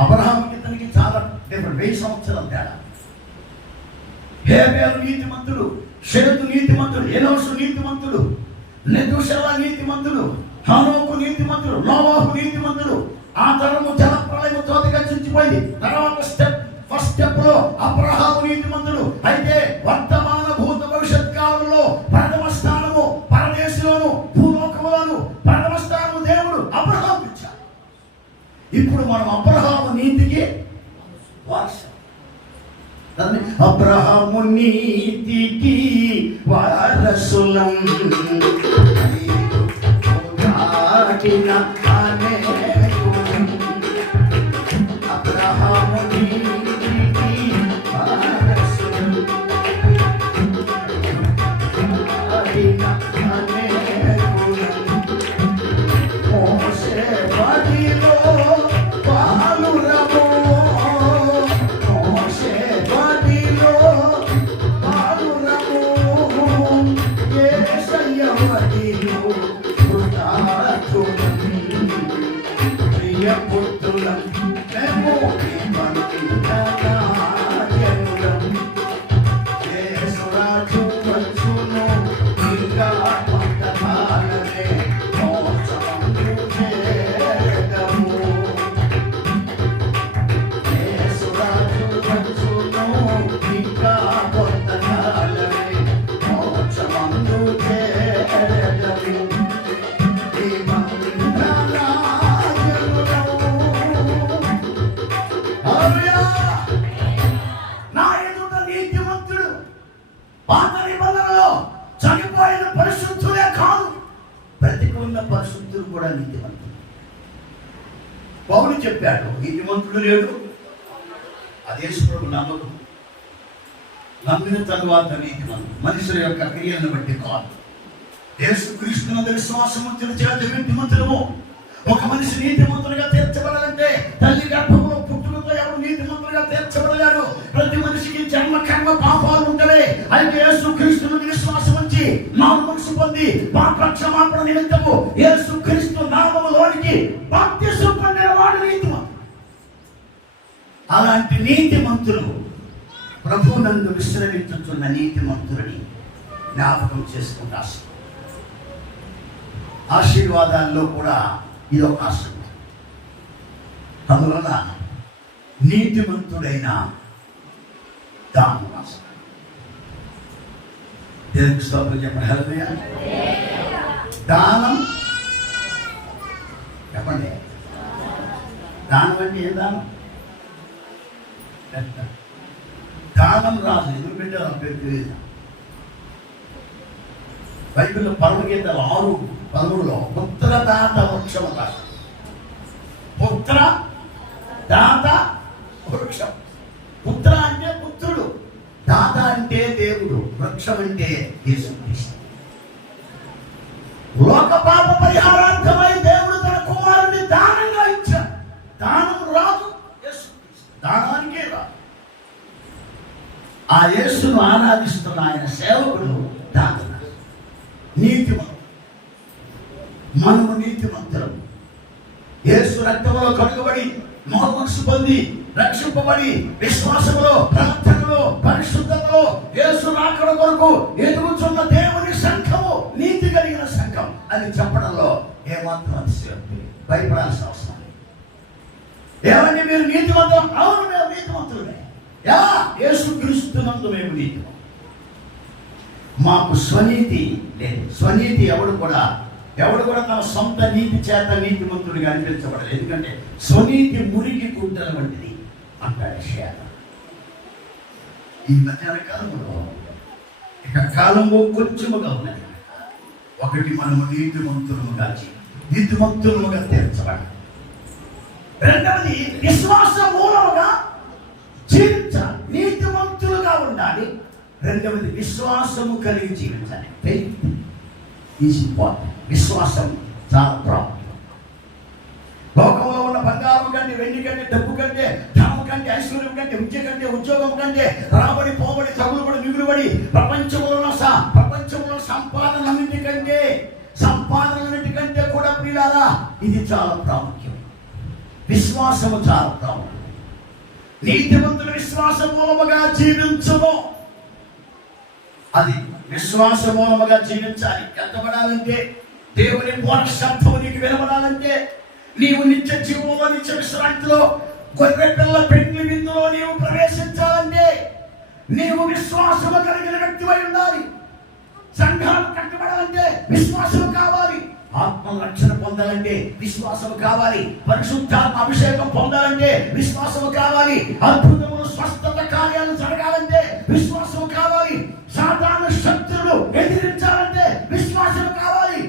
అబ్రహాముకి ఇతనికి చాలా డిఫరెంట్, 1000 సంవత్సరాల తేడా. హేబేలు నీతిమంతుడు, షేతు నీతిమంతుడు, ఎనోషు నీతిమంతుడు, నెతూషెల నీతిమంతుడు, హనోకు నీతిమంతుడు, నోవాహు నీతిమంతుడు. ఆ తరము జల ప్రళయము తోతగా చించిపోయింది. తర్వాత ఫస్ట్ స్టెప్ లో అబ్రహాము నీతిమంతుడు. అయితే వర్తమాన భూత భవిష్యత్ కాలంలో ప్రథమ స్థానము పరదేశంలోను భూలోకములోను ప్రథమ స్థానము దేవుడు అబ్రహాము ఇచ్చాడు. ఇప్పుడు మనం అబ్రహాము నీతికి వారసులం. అబ్రహాము నీతికి వారసులం అబ్రహాము నీతికి వారసులం మోషే బలిలో పాలురము, మోషే బలిలో పాలురము, యేసయ్య బలిలో కృతార్థులం, ప్రియ పుత్రులం మేము బంధుజనులం. యేసురాజు వచ్చును ఇంకా కొంతకాలమే, మోక్షమందు చేరదము. యేసురాజు వచ్చును ఇంకా కొంతకాలమే, మోక్షమందు చేరదము. నా ఎదుట నీతిమంతుడు. పాత నిబంధనలో చనిపోయిన పరిశుద్ధులే కాదు, బ్రతికున్న పరిశుద్ధులు కూడా నీతిమంతుడు. పౌలు చెప్పాడు, నీతిమంతుడు లేడు. అదే యేసుప్రభు నమ్మకం. నమ్మిన తరువాత నీతిమంతుడు. మనుషుల యొక్క క్రియలను బట్టి కాదు. యేసుక్రీస్తునందు విశ్వాసం ఉంచిన చేత నీతిమంతులము. ఒక మనిషి నీతిమంతులుగా తీర్చబడాలంటే తల్లి గర్భంలో పుట్టుకతో ఎవరు నీతిమంతులుగా తీర్చబడలేరు. ప్రతి మనిషికి జన్మ కర్మ పాపాలు ఉంటాయి. అయితే యేసుక్రీస్తునందు విశ్వాసం ఉంచి మారు మనసు పొంది పాప క్షమాపణ నిమిత్తము యేసుక్రీస్తు నామములోనికి బాప్తిసం పొందిన వాడు నీతిమంతుడు. అలాంటి నీతిమంతులు ప్రభువునందు విశ్రమించుతున్న నీతిమంతులని జ్ఞాపకం చేసుకుంటా. ఆశీర్వాదాల్లో కూడా ఇది ఒక ఆశీర్వాదం. అందువల్ల నీతిమంతుడైన దానరాజు. దేవునికి స్తోత్రం చెప్పండి. హల్లెలూయా. దానం చెప్పండి. దానం అంటే ఏం దానం? దానం రాజు ఎందుకు పెట్టారు పేరు తెలియదు. బైబిల్లో పరమగీతాలు 6:13లో పుత్రదాత వృక్షం రాశారు. పుత్ర దాత వృక్షం. పుత్ర అంటే పుత్రుడు, వృక్షం అంటే యేసుక్రీస్తు. లోక పాప పరిహారార్థమై దేవుడు తన కుమారుని దానంగా ఇచ్చాడు. దానం రాదు, యేసుక్రీస్తు దానానికే రాదు. ఆ యేసును ఆరాధిస్తున్న ఆయన సేవకుడు దానం. నీతిమంతుడు, మనము నీతిమంతులం. యేసు రక్తంలో కడుగబడి మారుమనసు పొంది రక్షింపబడి విశ్వాసములో, ప్రార్థనలో, పరిశుద్ధతలో యేసు రాకడ కొరకు ఎదుగుచున్న దేవుని సంఘము నీతి కలిగిన సంఘం అని చెప్పడంలో ఏమాత్రం అతిశయోక్తి లేదు. భయపడాల్సిన అవసరం లేదు. ఏమండి మీరు నీతిమంతులు? అవును, మేము నీతిమంతులమే. యేసుక్రీస్తునందు మేము నీతిమంతులు. మాకు స్వనీతి లేదు. స్వనీతి ఎవడు కూడా తన సొంత నీతి చేత నీతిమంతుడిగా అనిపించబడలేదు. ఎందుకంటే స్వనీతి మురికి గుంటల వంటిది అంటాడు షేర్. ఈ మధ్యాహ్న కాలంలో ఇక కాలము కొంచెముగా ఉన్నది. ఒకటి, మనము నీతిమంతులుగా తీర్చబడాలి. రెండవది, విశ్వాస మూలముగా జీవించాలి. నీతిమంతులుగా ఉండాలి. రెండవది, విశ్వాసము కలిగి జీవించాలి. Faith is important. విశ్వాసం చాలా ప్రాముఖ్యం. లోకంలో ఉన్న బంగారం కంటే, వెండి కంటే, డబ్బు కంటే, ధనం కంటే, ఐశ్వర్యం కంటే, విద్య కంటే, ఉద్యోగం కంటే, రాబడి, పోబడి, తగులుబడి, మిగులుబడి, ప్రపంచంలో సంపాదనన్నిటికంటే కూడా ప్రియులారా ఇది చాలా ప్రాముఖ్యం. విశ్వాసము చాలా ప్రాముఖ్యం. నీతిమంతులు విశ్వాస మూలముగా జీవించును. అది విశ్వాస మూలముగా జీవించాలి. ఎంతబడాలంటే దేవుని పూర్ణ శబ్దము నీకు వినబడాలంటే, నీవు నిత్య జీవంలో, నిత్య విశ్రాంతిలో, గొర్రె పిల్ల పెండ్లి విందులో నీవు ప్రవేశించాలంటే నీవు విశ్వాసము కలిగిన వ్యక్తివై ఉండాలి. సంఘాలు కట్టబడాలంటే విశ్వాసము కావాలి. ఆత్మ రక్షణ పొందాలంటే విశ్వాసము కావాలి. పరిశుద్ధాత్మ అభిషేకం పొందాలంటే విశ్వాసము కావాలి. అద్భుతములు, స్వస్థత కార్యాలు జరగాలంటే విశ్వాసము కావాలి. సాతాను శక్తులను ఎదిరించాలంటే విశ్వాసము కావాలి.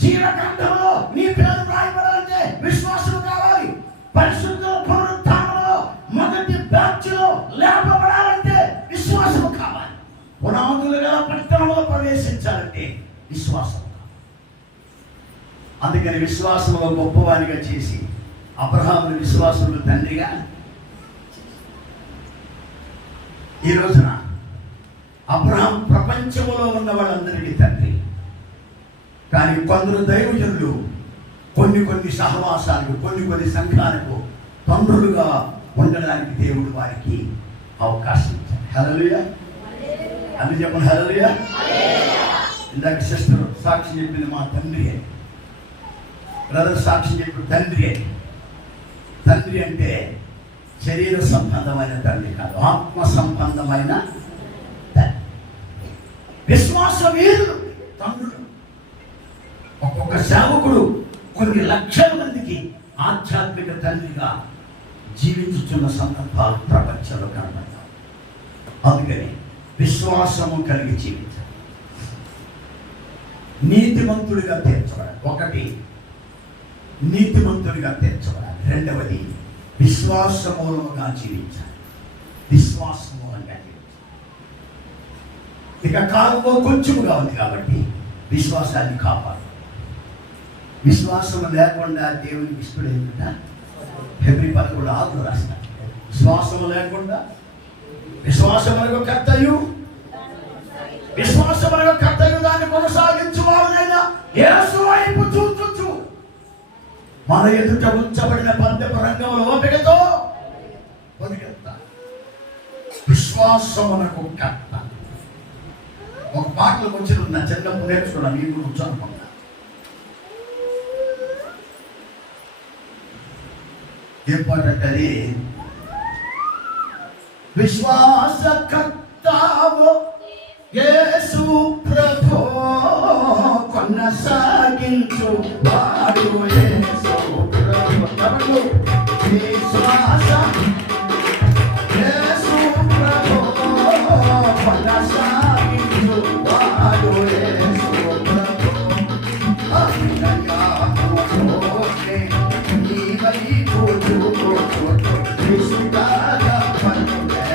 జీవ గ్రంథంలో నీ పేరు రాయబడాలంటే విశ్వాసము కావాలి. పరిశుద్ధ పునరుత్థానంలో మొదటి బ్యాచ్లో లేపబడాలంటే విశ్వాసము కావాలి. పునాదులు గల పట్టణంలో ప్రవేశించాలంటే విశ్వాసం. అందుకని విశ్వాసంలో గొప్పవారిగా చేసి అబ్రహాముని విశ్వాసంలో తండ్రిగా, ఈ రోజున అబ్రహాం ప్రపంచంలో ఉన్న వాళ్ళందరికీ తండ్రి. కానీ కొందరు దైవజనులు కొన్ని సహవాసాలకు, కొన్ని సంఘాలకు తండ్రులుగా ఉండడానికి దేవుడు వారికి అవకాశం ఇచ్చారు. హల్లెలూయా అని చెప్పండి. హల్లెలూయా. ఇందాక సిస్టర్ సాక్షి చెప్పింది మా తండ్రి అని. బ్రదర్ సాక్షి చెప్పి తండ్రి అని. తండ్రి అంటే శరీర సంబంధమైన తండ్రి కాదు, ఆత్మ సంబంధమైన తండ్రి. విశ్వాస వీరులు తండ్రులు. ఒక్కొక్క సేవకుడు కొన్ని లక్షల మందికి ఆధ్యాత్మిక తండ్రిగా జీవించుతున్న సందర్భాలు ప్రపంచంలో కనబడతాయి. అందుకని విశ్వాసము కలిగి జీవించాలి. నీతిమంతుడిగా తీర్చబడాలి. ఒకటి, నీతిమంతుడిగా తీర్చబడాలి. రెండవది, విశ్వాసమూలముగా జీవించాలి. విశ్వాసమూలంగా జీవించాలి. ఇక కాలంలో కొంచెముగా ఉంది కాబట్టి విశ్వాసాన్ని కాపాడు. విశ్వాసం లేకుండా దేవునికి ఇష్టడేంట హెబ్రీ 11:6 రాస్తాడు. విశ్వాసము లేకుండా, విశ్వాసమునకు కర్తయు దాన్ని కొనసాగించువారునైనా యేసు వైపు చూచుచు మన ఎదుట ఉంచబడిన పందెపు రంగంలో ఓపికతో పరిగెత్తాలి. విశ్వాసమునకు కర్త. ఒక పాటలు వచ్చిన నా చిన్నప్పుడు నేర్చుకున్నా, మీకు కూర్చోనుకున్నా. ఏం పాట అంటే, విశ్వాసకర్తావో యేసు ప్రభో కొనసాగించు వాడు యేసు ప్రభో. విశ్వాస యేసు ప్రభో కొనసాగించు వాడు యేసు ప్రభో. అన్నయామోకే నీ వైపు చూపు విసుగాగా పనులే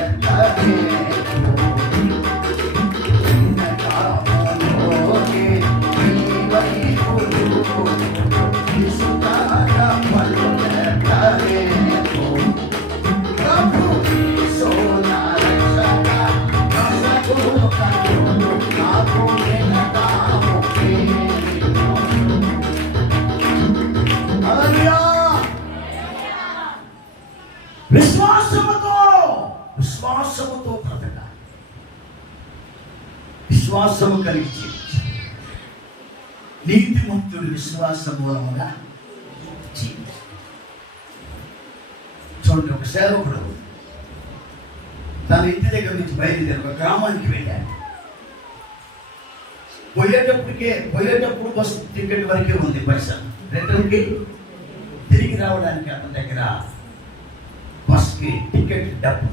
విశ్వాసము కలిగి జీవించాలి. నీతిమంతుడు విశ్వాస మూలముగా జీవించాలి. చూడండి, ఒక సేవకుడు తన ఇంటి దగ్గర నుంచి బయలుదేరి ఒక గ్రామానికి వెళ్ళాడు. పోయేటప్పుడు బస్సు టికెట్ వరకే ఉంది పైసలు. రిటర్న్కి తిరిగి రావడానికి అతని దగ్గర బస్కి టికెట్ డబ్బు.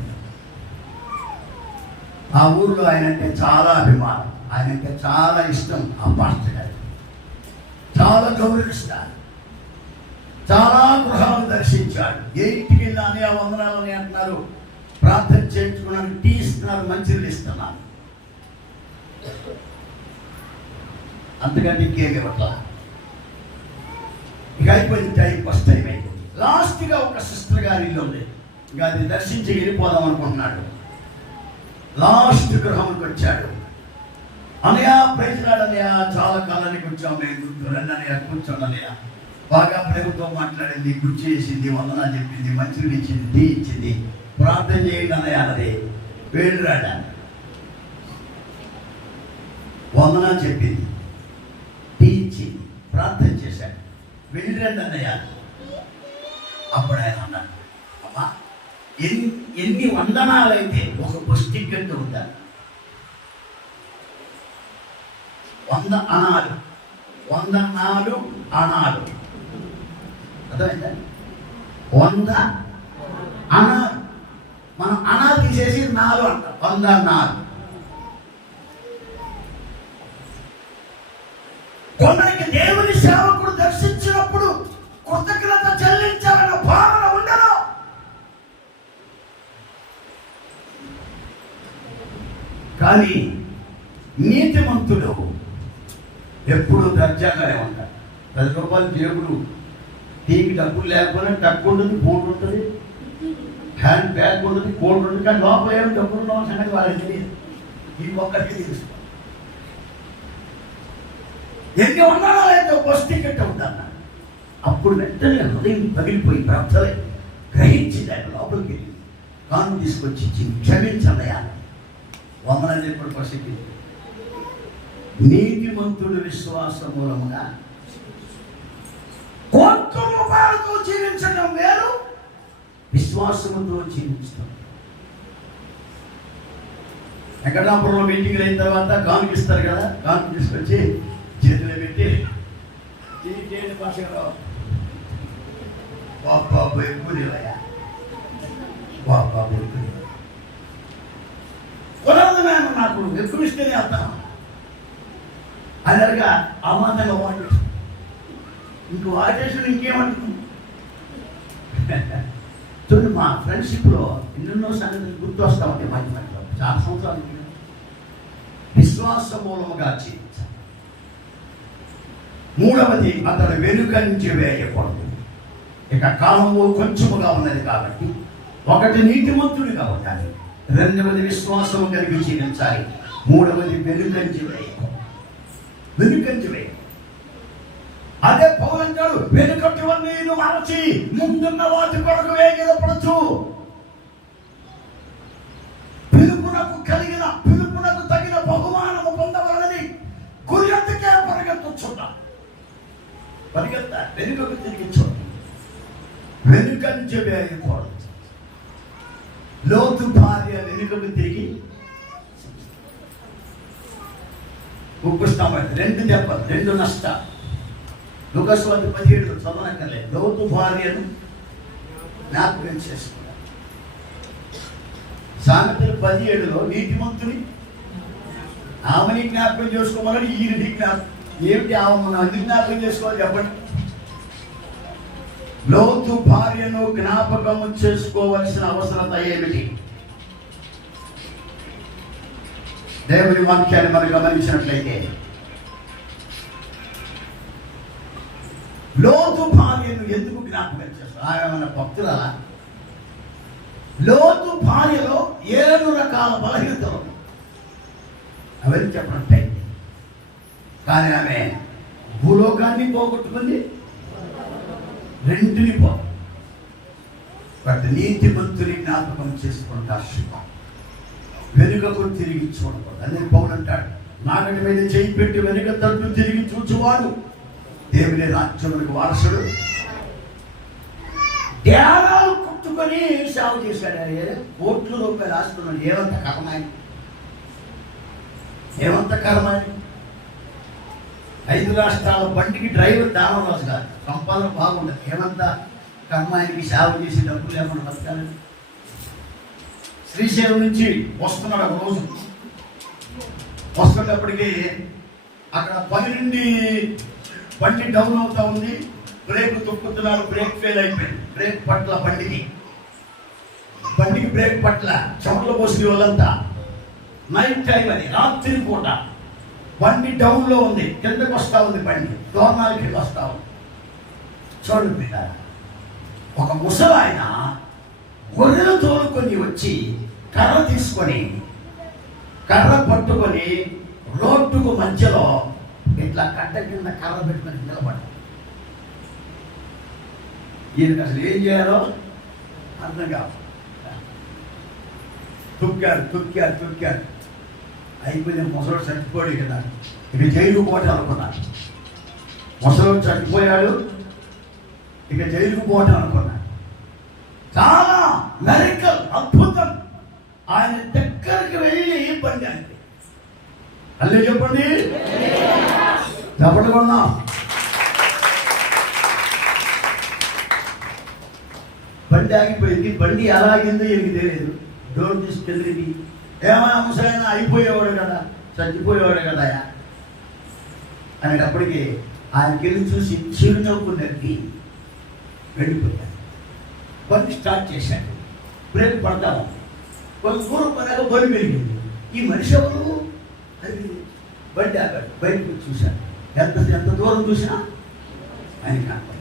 ఆ ఊళ్ళో ఆయనంటే చాలా అభిమానం, ఆయనంటే చాలా ఇష్టం. ఆ పాస్టర్ గారు చాలా గౌరవిస్తారు. చాలా గృహాలు దర్శించాడు. ఏ ఇంటికి వెళ్ళాలని ఆ వందనాలని అంటున్నారు, ప్రార్థన చేయించుకున్నాను, టీ ఇస్తున్నారు, మంచినీళ్ళు ఇస్తున్నారు, అంతకంటే ఇంకేమి ఇవ్వట్లా. ఇక అయిపోయింది, టైం ఫస్ట్ టైం అయిపోయింది. లాస్ట్గా ఒక సిస్టర్ గారి ఇల్లు ఉంది, ఇంకా అది దర్శించి వెళ్ళిపోదాం అనుకుంటున్నాడు. లాస్ట్ గృహానికి వచ్చాడు. అనయా ప్రైజ్లాడనయా, చాలా కాలానికి వచ్చాం మేము, రండి అనయా, కూర్చోండి అనయా. బాగా ప్రభుత్వం మాట్లాడింది, గుర్తు చేసింది, వందనాలు చెప్పింది, మంచినీళ్ళు ఇచ్చింది, టీ ఇచ్చింది, ప్రార్థన చేయండి అనయా అన్నది. వెళ్ళిరాడా, వందనాలు చెప్పింది, టీ ఇచ్చింది, ప్రార్థన చేశాడు, వెళ్ళిరండి అన్నయ్య. అప్పుడు ఆయన అన్నాడు, అమ్మా ఎన్ని వందనాలైతే ఒక బస్ టికెట్ ఉందా? 100 అణాలు, 100 అణాలు, అర్థమైందా? 100 అణాలు. మనం అణాలు తీసేసి 4 అంటాం, 100 అణాలు. కొందరికి దేవుని సేవకుడు దర్శించినప్పుడు కృతజ్ఞత చెల్లించాలన్న భావన ఉండదు. కానీ నీతిమంతుడు ఎప్పుడు దర్జాగానే ఉంటాడు. 10 రూపాయలు జేబులు, టీకి డబ్బులు లేకపోయినా టక్ ఉంటుంది, బోర్డు ఉంటుంది, హ్యాండ్ బ్యాగ్ ఉంటుంది, కోడ్ ఉంటుంది, కానీ లోపల ఏమి డబ్బులు ఉన్న సంగతి వాళ్ళకి తెలియదు. ఈ ఒక్కరికి తెలుసు. ఎన్ని వందనాలైతే బస్ టికెట్ అవుతాను. అప్పుడు వెంటనే హృదయం పగిలిపోయి ప్రార్థలే గ్రహించింది. ఆయన లోపలికి వెళ్ళి కాను తీసుకొచ్చి ఇచ్చింది, క్షమించండియా, వందనాలు చెప్పాడు బస్ టికెట్. నీతిమంతుడు విశ్వాస మూలముగా కోట్ల రూపాయలతో జీవించడం వేరు, విశ్వాసముతో జీవించడం. వెంకటాపురంలో మీటింగ్లు అయిన తర్వాత కానుక ఇస్తారు కదా, కానుక తీసుకొచ్చి చేతిలో పెట్టి చేయండి భాషలో బాబాబు ఎక్కువ బాబాబు ఎక్కువ కుదరదు, నాకు ఎక్కువ ఇస్తేనే అర్థం అదనగా అమాంతంగా వాడు ఇంక వాటేసి ఇంకేమంటుంది. చూడండి, మా ఫ్రెండ్షిప్లో ఎన్నెన్నో సంగతులు గుర్తు వస్తూ ఉంటాయి. మధ్య మధ్యలో చాలా సంవత్సరాలు విశ్వాస మూలముగా జీవించాలి. 3వది, అతడు వెనుకంచి వేయకూడదు. ఇక కాలము కొంచెముగా ఉన్నది కాబట్టి 1 నీతిమంతుడిగా ఉండాలి, 2వది విశ్వాసము కలిగి జీవించాలి, 3వది వెనుకంచి వేయకూడదు. వెనుకంచి వేయ, అదే పౌలు అంటాడు, వెనుకటివన్నీ మరచి ముందున్న వాటి కొరకు వేగిరపడచ్చు. పిలుపునకు తగిన బహుమానము పొందవాలని గుర్రెందుకే పరిగెత్తుచున్నా. పరిగెత్త వెనుకకు తిరిగి చూడండి, వెనుకంచి వేయకూడదు. లోతు భార్య వెనుకకు తిరిగి ఉప్పుస్తాం. 2 దెబ్బలు, 2 నష్టాలు. లూకాసు 17 చదవనక్కర్లేదు. లోతు భార్యను జ్ఞాపకం చేసుకున్నాడు. సామెతలు 17లో నీతిమంతుని ఆమెని జ్ఞాపకం చేసుకోమని ఈయన జ్ఞాపకం. ఏమిటి ఆమె మనం ఎందుకు జ్ఞాపకం చేసుకోవాలి చెప్పండి? లోతు భార్యను జ్ఞాపకము చేసుకోవలసిన అవసరత ఏమిటి? దేవుని వాక్యాన్ని మనం గమనించినట్లయితే, లోతు భార్యను ఎందుకు జ్ఞాపకం చేస్తారు? ఆయన భక్తుల లోతు భార్యలో 7 రకాల బలహీనతలు అవన్నీ చెప్పినట్టే. కానీ ఆమె భూలోకాన్ని పోగొట్టుకుంది, 2ని బట్ నీతిమంతుని జ్ఞాపకం చేసుకుంటారు. వెనుకకు తిరిగి చూడకూడదు. అదే పౌలు అంటాడు, నాగటి మీద చేయి పెట్టి వెనుక తట్టు తిరిగి చూచువాడు దేవుని రాజ్యములకు వారసుడు. ధ్యానాలు కుట్టుకొని సేవ చేశాడు. కోట్ల రూపాయలు ఆస్తున్నాడు. ఏమంత కర్మాయి, ఏమంత కర్మాయి. 5 రాష్ట్రాల బండికి డ్రైవర్ దామరాజు గారు. సంపాదన బాగుండదు. ఏమంత కర్మాయికి సేవ చేసి డబ్బులు ఏమన్నా బతకాలి. శ్రీశైలం నుంచి వస్తున్నాడు. ఒక రోజు వస్తున్నప్పటికీ అక్కడ పని నుండి బండి డౌన్ అవుతా ఉంది. బ్రేక్ తొక్కుతున్నాడు. బ్రేక్ ఫెయిల్ అయిపోయింది. బ్రేక్ పట్ల బండికి బ్రేక్ పట్ల చెమటలు పోసిన వాళ్ళంతా. నైట్ టైం అది, రాత్రి పూట. బండి డౌన్లో ఉంది. కిందకు వస్తూ ఉంది. బండి దోరణాల కింద వస్తూ ఉంది. చూడండి పిల్లలు, ఒక ముసలాయన గొర్రెలు తోలుకొని వచ్చి కర్ర తీసుకొని కర్ర పట్టుకొని రోడ్డుకు మధ్యలో ఇట్లా కట్ట కింద కర్ర పెట్టుకొని నిలబడ్డాడు. ఈయనకి అసలు ఏం చేయాలో అర్థం కాదు. తొక్కారు అయిపోయింది. ముసలోడు చచ్చిపోయాడు కదా, ఇక జైలుకు పోవటం అనుకున్నాడు. ముసలోడు చచ్చిపోయాడు, ఇక జైలుకు పోవటం అనుకున్నాడు. చాలా మెరికల్, అద్భుతం. ఆయన దగ్గరికి వెళ్ళి బండి అంటే అల్లే చెప్పండి, చెప్పండి కొన్నా. బండి ఆగిపోయింది. బండి ఎలా ఆగిందో ఈయనకి తెలియదు. డోర్ తీసుకెళ్ళి ఏమైనా ముసలైనా అయిపోయేవాడు కదా, చచ్చిపోయేవాడు కదా అనేటప్పటికీ ఆయనకెళ్ళి చూసి చిరునవ్వు నవ్వి వెళ్ళిపోయాడు. బండి స్టార్ట్ చేశాడు. బ్రేక్ పడతాము. కొంత దూరం పడాక బండి పెరిగింది. ఈ మనిషి ఎవరు? అది బండి ఆగాడు. బయటకు చూశాడు. ఎంత దూరం చూసినా ఆయన కనపడలేదు.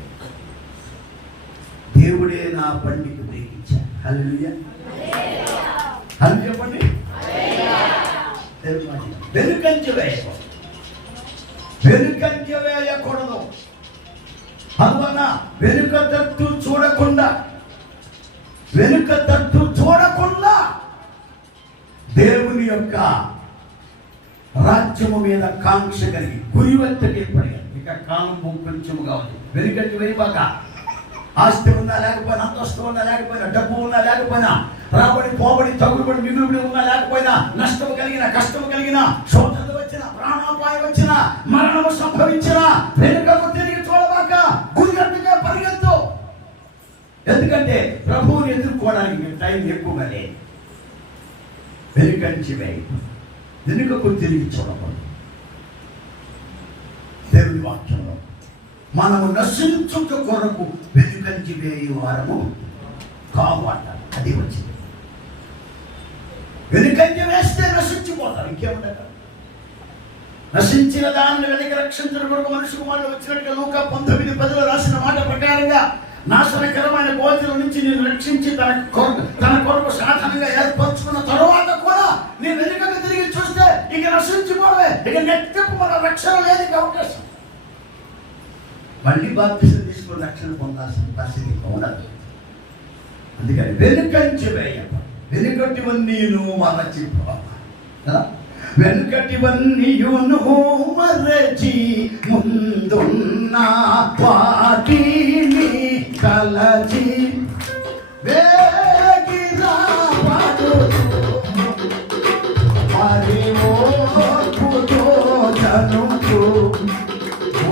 దేవుడే నా బండికి బ్రేక్ ఇచ్చాడు. హల్లెలూయా, హల్లెలూయా చెప్పండి. వెనుకంజ వేయకూడదు. అందువల్ల వెనుక తట్టు చూడకుండా దేవుని యొక్క రాజ్యము మీద కాంక్ష కలిగి గురివెత్తకి పడిగాడు. ఇక కాలం కొంచెముగా ఉంది. వెనుకంటి వేయబాక. ఆస్తి ఉన్నా లేకపోయినా, అంతస్తు ఉన్నా లేకపోయినా, డబ్బు ఉన్నా లేకపోయినా, రాబడి పోబడి తగులుబడి మిగులుబడి ఉన్నా లేకపోయినా, నష్టము కలిగిన కష్టము కలిగిన, శోధనలు వచ్చిన, ప్రాణాపాయం వచ్చిన, మరణము సంభవించిన, వెనుకకు తిరిగి చూడబాక. గురిగట్టుగా పరిగెత్తు. ఎందుకంటే ప్రభువుని ఎదుర్కోవడానికి టైం ఎక్కువగా లేదు. వెనుకంచి వేయి, వెనుకకు తిరిగి చూడకూడదు. దేవుని వాక్యంలో మనము నశించుట కొరకు వెనుకంచి వేయి వారము కావు అంటారు. అది వచ్చింది. వెనుకంచి వేస్తే నశించిపోతారు. ఇంకేముండదు. నశించిన దాన్ని వెనక రక్షించిన కొరకు మనిషి కుమారుడు వచ్చినట్టుగా లూకా 19:10 రాసిన మాట ప్రకారంగా నాశనకరమైన గోతుల నుంచి నేను రక్షించి తన కొరకు సాధనంగా ఏర్పరచుకున్న తరువాత కూడా నీ వెనుకకు తిరిగి చూస్తే ఇక నశించిపోవే. ఇక నెట్టింపు మన రక్షణ లేదు. అవకాశం మళ్ళీ బాప్తిసం తీసుకుని రక్షణ పొందాల్సిన పరిస్థితి ఉండదు. అందుకని వెనుకంచి వేయక. వెనుకటివన్నీను మరచిపోవాలి. వెనుకటివన్నీయును మరచి ముందున్న వాటిని కలచి వేగిరా పడుతూ మరి ఓర్పుతో జనుకు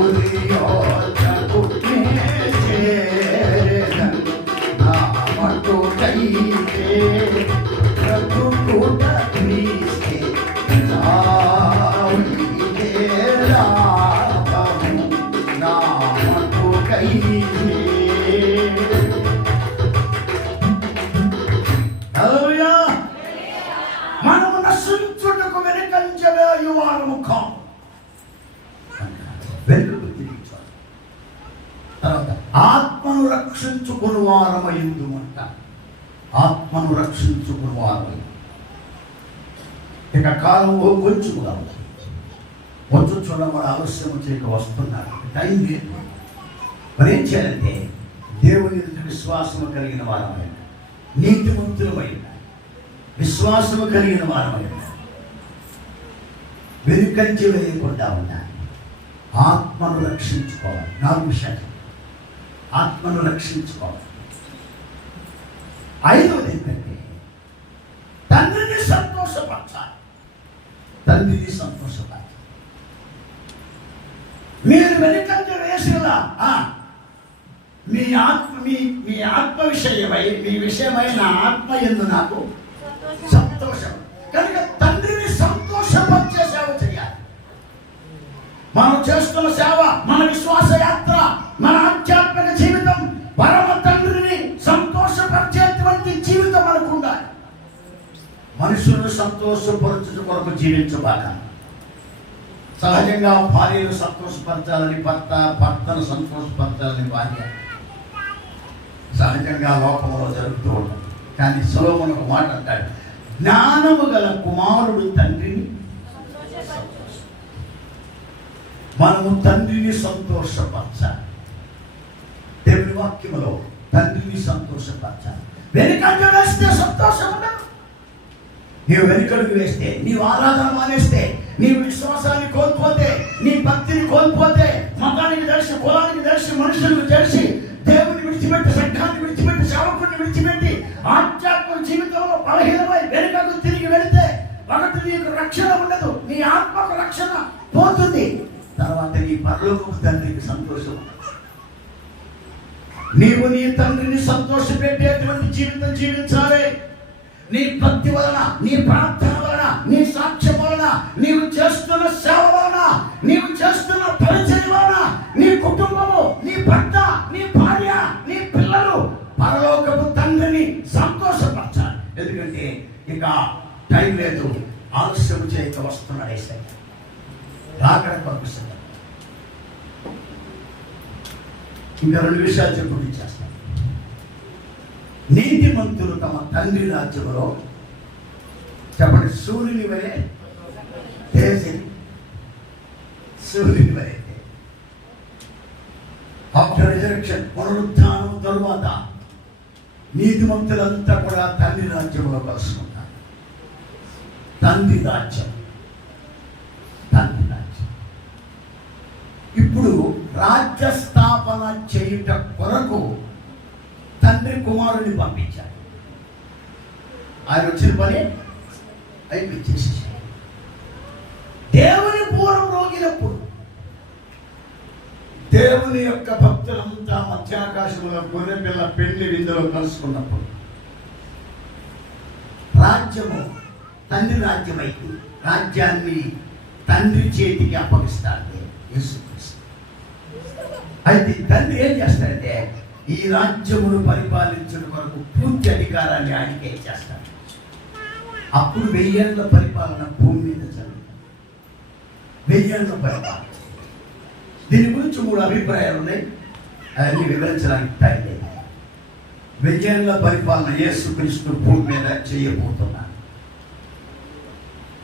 ఉరియోచకు చేరన్ నా మటుకైతే బ్రతుకుట క్రీస్తే మనము నశించుటకు వెనుకంజ వేయువారము కాము. వెనుకకు తిరిగి చూడాలి. తర్వాత ఆత్మను రక్షించుకుని వారమయ్యుందుమంట. ఆత్మను రక్షించుకుని వారమై ఇక కాలం కొంచెముగా వచ్చు చూడడం కూడా ఆలస్యం చేయక వస్తున్నారు. టైం లేదు. మరి ఏం చేయాలంటే దేవుని విశ్వాసము కలిగిన వారమైన, నీతిమంతులమైన, విశ్వాసము కలిగిన వారమైన వెనుకంజ వేయకుండా ఉండాలి. ఆత్మను రక్షించుకోవాలి. 4 విషయాలు. ఆత్మను రక్షించుకోవాలి. 5వది ఏంటంటే తండ్రిని సంతోషపరచాలి. తండ్రిని సంతోషపరచాలి. మీరు వెనుకంజ వేసేలా మీ ఆత్మ విషయమై మీ విషయమైన ఆత్మ యందు నాకు సంతోషం కనుక తండ్రిని సంతోషపరిచే సేవ చేయాలి. మనం చేస్తున్న సేవ, మన విశ్వాస యాత్ర, మన ఆధ్యాత్మిక జీవితం పరమ తండ్రిని సంతోషపరిచేటువంటి జీవితం మనకు ఉండాలి. మనుషులను సంతోషపరచుట కొరకు జీవించబాక. సహజంగా భార్యను సంతోషపరచాలని భర్త, భర్తను సంతోషపరచాలని భార్య సహజంగా లోకంలో జరుగుతూ ఉంటుంది. కానీ సొలొమోను ఒక మాట అంటాడు, జ్ఞానము గల కుమారుడు తండ్రిని. మనము తండ్రిని సంతోషపరచాలి. దేవుని వాక్యములో తండ్రిని సంతోషపరచాలి. వెనుకంజ వేస్తే సంతోషం ఉండదు. నీవు వెనుకడుగు వేస్తే, నీవు ఆరాధన మానేస్తే, నీవు విశ్వాసాన్ని కోల్పోతే, నీ భక్తిని కోల్పోతే, మతానికి తెలిసి, కులానికి తెలిసి, మనుషులకు తెలిసి, దేవుని విడిచిపెట్టి, సంఘాన్ని విడిచిపెట్టి, సేవకుడిని విడిచిపెట్టి, ఆధ్యాత్మిక జీవితంలో బలహీనమై వెనుకకు తిరిగి వెళితే ఒకటి నీకు రక్షణ ఉండదు, నీ ఆత్మకు రక్షణ పోతుంది. తర్వాత నీ పరలోకపు తండ్రికి సంతోషం. నీవు నీ తండ్రిని సంతోషపెట్టేటువంటి జీవితం జీవించాలి. నీ భక్తి వలన, నీ ప్రార్థన వలన, నీ సాక్ష్యం వలన, నీవు చేస్తున్న సేవ వలన, నీవు చేస్తున్న పరిచయం వలన నీ కుటుంబము, నీ భర్త, నీ భార్య, నీ పిల్లలు పరలోకపు తండ్రిని సంతోషపరచాలి. ఎందుకంటే ఇక టైం లేదు, ఆలస్యం చేయక వస్తున్నాడు యేసయ్య. రాకడ పంపిస్తాడు. ఇంకా 2 విషయాలు చెప్పి చేస్తాను. నీతిమంతులు తమ తండ్రి రాజ్యంలో చెప్పండి సూర్యుని వలె తేజి. సూర్యుని వలె ఆఫ్టర్ రిజరెక్షన్, పునరుద్ధానం తరువాత నీతిమంతులంతా కూడా తండ్రి రాజ్యంలో కలుసుకుంటారు. తండ్రి రాజ్యం, తండ్రి రాజ్యం. ఇప్పుడు రాజ్య స్థాపన చేయుట కొరకు తండ్రి కుమారుని పంపించాడు. ఆయన వచ్చిన పని అయిపించేసి దేవుని పూర్వం రోగినప్పుడు, దేవుని యొక్క భక్తులంతా మధ్యాకాశంలో గొర్రె పిల్ల పెళ్లి విందులో కలుసుకున్నప్పుడు రాజ్యము తండ్రి రాజ్యం అయితే రాజ్యాన్ని తండ్రి చేతికి అప్పగిస్తాడు యేసుక్రీస్తు. అయితే తండ్రి ఏం చేస్తాడంటే ఈ రాజ్యమును పరిపాలించడం వరకు పూర్తి అధికారాన్ని ఆయనకే ఇచ్చేస్తాడు. అప్పుడు 1000 ఏళ్ల పరిపాలన భూమి మీద జరుగుతుంది. 1000 ఏళ్ల పరిపాలన. దీని గురించి 3 అభిప్రాయాలు ఉన్నాయి. అవన్నీ వివరించడానికి టైం లేదు. 1000 ఏళ్ల పరిపాలన యేసుక్రీస్తు భూమి మీద చేయబోతున్నారు.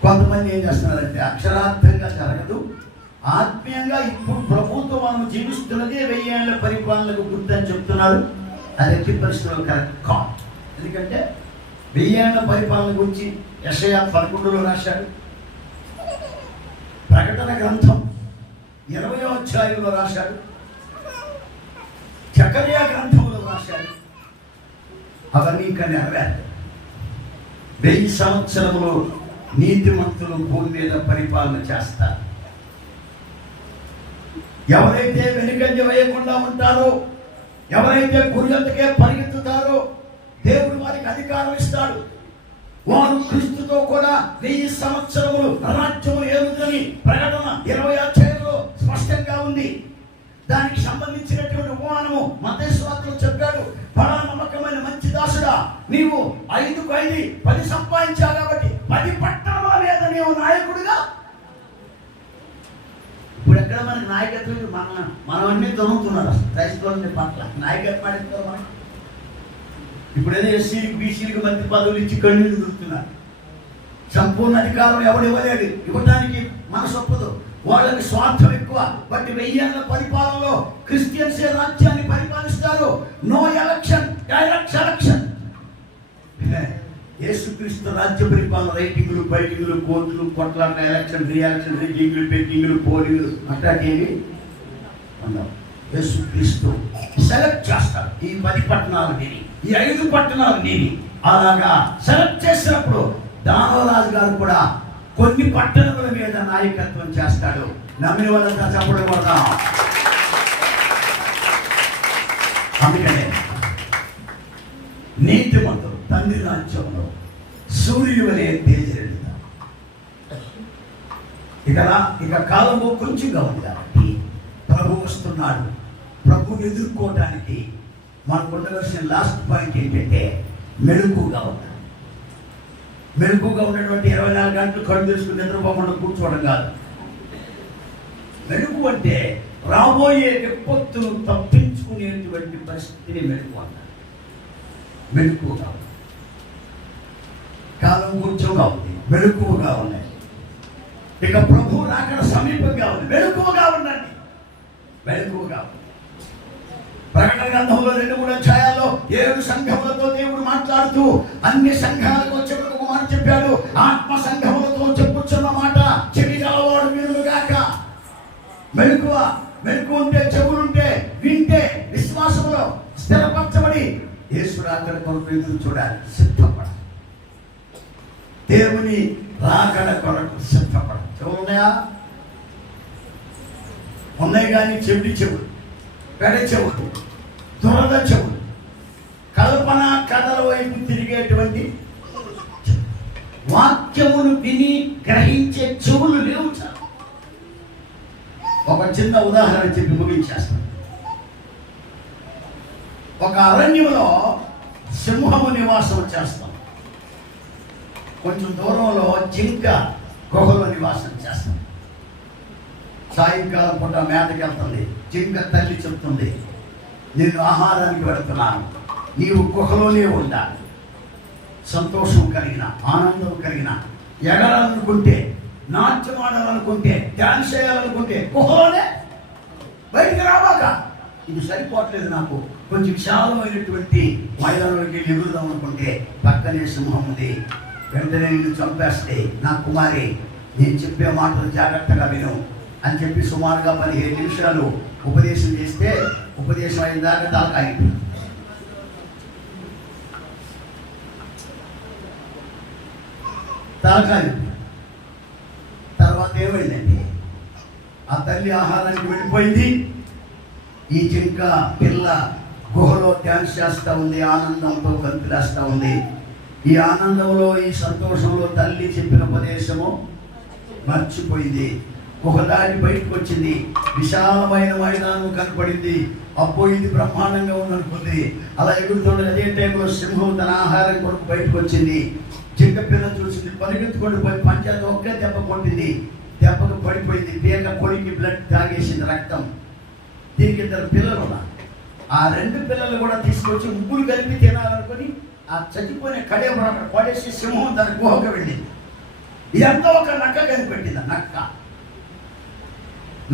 కొంతమంది ఏం చేస్తున్నారంటే అక్షరార్థంగా జరగదు, ఆత్మీయంగా ఇప్పుడు ప్రభుత్వం మనం జీవిస్తున్నదే 1000 ఏళ్ల పరిపాలనకు గుర్తని చెప్తున్నారు. అది ఎట్టి పరిస్థితుల్లో కరెక్ట్ కాదు. ఎందుకంటే 1000 ఏళ్ల పరిపాలన గురించి యెషయా 11లో రాశాడు. ప్రకటన గ్రంథం 20వ అధ్యాయంలో రాశాడు. జకర్యా గ్రంథంలో రాశాడు. అవన్నీ ఇంకా నెరవేరు. 1000 సంవత్సరములు నీతిమంతులు భూమి మీద పరిపాలన చేస్తారు. ఎవరైతే వెనుకంజ వేయకుండా ఉంటారో, ఎవరైతే గురుగంతకే పరిగెత్తుతారో దేవుడు వారికి అధికారం ఇస్తాడు. వారు క్రీస్తుతో కూడా 1000 సంవత్సరములు రాజ్యములు ఏలుదని ప్రకటన 20వ అధ్యాయంలో స్పష్టంగా ఉంది. దానికి సంబంధించినటువంటి ఉపమానము మత్తయి సువార్తలో చెప్పాడు. బడా నమ్మకమైన మంచి దాసుడా, నీవు 5కు 5 10 సంపాదించావు కాబట్టి 10 పట్టణాల మీద నీవు నాయకుడిగా. ఇప్పుడు ఎక్కడ మనకి నాయకత్వం? మనం అన్ని దొరుకుతున్నారు క్రైస్తవులని పట్ల నాయకత్వం అడుగుతారు. మనం ఇప్పుడేదో ఎస్సీలకు బీసీలకు మంత్రి పదవులు ఇచ్చి కన్నీళ్ళు దొరుకుతున్నారు. సంపూర్ణ అధికారం ఎవడు ఇవ్వలేడు, ఇవ్వడానికి మనసు ఒప్పదు. వాళ్ళకి స్వార్థం ఎక్కువ. బట్ 1000 ఏళ్ల పరిపాలనలో క్రిస్టియన్స్ రాజ్యాన్ని పరిపాలిస్తారు. No election, direct selection. యేసుక్రీస్తు రాజ్య పరిపాలన రైటింగ్లు, బైటింగ్లు, కోర్టులు, కొట్లాట, ఎలక్షన్, రియాక్షన్, రిగ్గింగ్లు, పెగ్గింగ్లు, పోలింగ్లు అట్లాంటివి ఉండవు. యేసుక్రీస్తు సెలెక్ట్ చేస్తారు. ఈ 10 పట్టణాలు నేని, ఈ 5 పట్టణాలు నేని. అలాగా సెలెక్ట్ చేసినప్పుడు దానవరాజు గారు కూడా కొన్ని పట్టణముల మీద నాయకత్వం చేస్తాడు. నమ్మిన వాళ్ళంతా చెప్పడం కూడా. అందుకనే నీతిమంతులు తండ్రి రాజ్యంలో సూర్యుడు వలె తేజరెడుతారు. ఇక కాలము కొంచెంగా ఉంది కాబట్టి ప్రభు వస్తున్నాడు. ప్రభు ఎదుర్కోవడానికి మనకు ఉండవలసిన లాస్ట్ పాయింట్ ఏంటంటే మెలకుగా ఉంటాడు. మెలకుగా ఉన్నటువంటి 24 గంటలు కళ్ళు తెలుసుకుని నిద్రపోకుండా కూర్చోవడం కాదు. మెలుగు అంటే రాబోయే విపత్తును తప్పించుకునేటువంటి పరిస్థితిని మెలుగు అంటారు. మెలకువగా ఉంది. కాలం కొంచెంగా ఉంది, మెలకువగా ఉన్నాయి. ఇక ప్రభు రాకడ సమీపంగా ఉంది, మెలకువగా ఉండండి. మెలకువగా ఉంది. ప్రకటన గ్రంథంలో 2-3 అధ్యాయాల్లో 7 సంఘములతో దేవుడు మాట్లాడుతూ అన్ని సంఘాలకు వచ్చేటప్పుడు ఒక మాట చెప్పాడు. ఆత్మ సంఘములతో చెప్పుచున్న మాట చెవి గలవాడు వినుగాక. మెలకువ ఉంటే, చెవులుంటే, వింటే, విశ్వాసంలో స్థిరపరచబడి యేసు రాకడ కొరకు ఎదురు చూడాలి, సిద్ధపడాలి. దేవుని రాకడ కొరకు సిద్ధపడాలి. చెవులు ఉన్నాయా? ఉన్నాయి. కానీ చెవులు, పెడ చెవులు, దురద చెవులు, కల్పన కథల వైపు తిరిగేటువంటి వాక్యమును విని గ్రహించే చెవులు లేవు. ఒక చిన్న ఉదాహరణ చెప్పి ముగించేస్తాను. ఒక అరణ్యంలో సింహము నివాసం చేస్తాం. కొంచెం దూరంలో జింక గుహలో నివాసం చేస్తాం. సాయంకాలం పూట మేతకి వెళ్తుంది. జింక తల్లి చెప్తుంది, నేను ఆహారానికి వెళుతున్నాను, నీవు గుహలోనే ఉండాలి. సంతోషం కలిగిన, ఆనందం కలిగిన, ఎగరాలనుకుంటే, నాట్యం ఆడాలనుకుంటే, డాన్స్ చేయాలనుకుంటే గుహలోనే, బయటికి రావాక. ఇది సరిపోవట్లేదు, నాకు కొంచెం విశాలమైనటువంటి మైదానంలోకి ఎగురుదాం అనుకుంటే పక్కనే సింహం ఉంది. వెంటనే నిన్ను చంపేస్తే నా కుమారి నేను చెప్పే మాటలు జాగ్రత్తగా విను అని చెప్పి సుమారుగా 15 నిమిషాలు ఉపదేశం చేస్తే ఉపదేశం అయిన దాకా తలకాయ. తర్వాత ఏమైందండి, ఆ తల్లి ఆహారానికి వెళ్ళిపోయింది. ఈ జింక పిల్ల గుహలో డ్యాన్స్ చేస్తూ ఉంది, ఆనందంతో గంతులేస్తూ ఉంది. ఈ ఆనందంలో, ఈ సంతోషంలో తల్లి చెప్పిన ఉపదేశము మర్చిపోయింది. గుహ దాటి బయటకు వచ్చింది. విశాలమైన మైదానం కనపడింది. అబ్బో ఇది బ్రహ్మాండంగా ఉందనుకుంది. అలా ఎగురుతుండే అదే టైంలో సింహం తన ఆహారం కొరకు బయటకు వచ్చింది. జింక పిల్ల చూసింది, పరిగెత్తుకొని పోయి పంచాయతీ ఒకే దెబ్బ కొట్టింది. దెబ్బకు పడిపోయింది. పీక పొడికి బ్లడ్ తాగేసింది, రక్తం. దీనికి 2 పిల్లలు ఉన్నారు. ఆ 2 పిల్లలు కూడా తీసుకొచ్చి ముగ్గురు కలిపి తినాలనుకుని ఆ చచ్చిపోయిన కడేపురం అక్కడ పడేసి సింహం తన గుహకు వెళ్ళింది. ఇదంతా ఒక నక్క కనిపెట్టింది.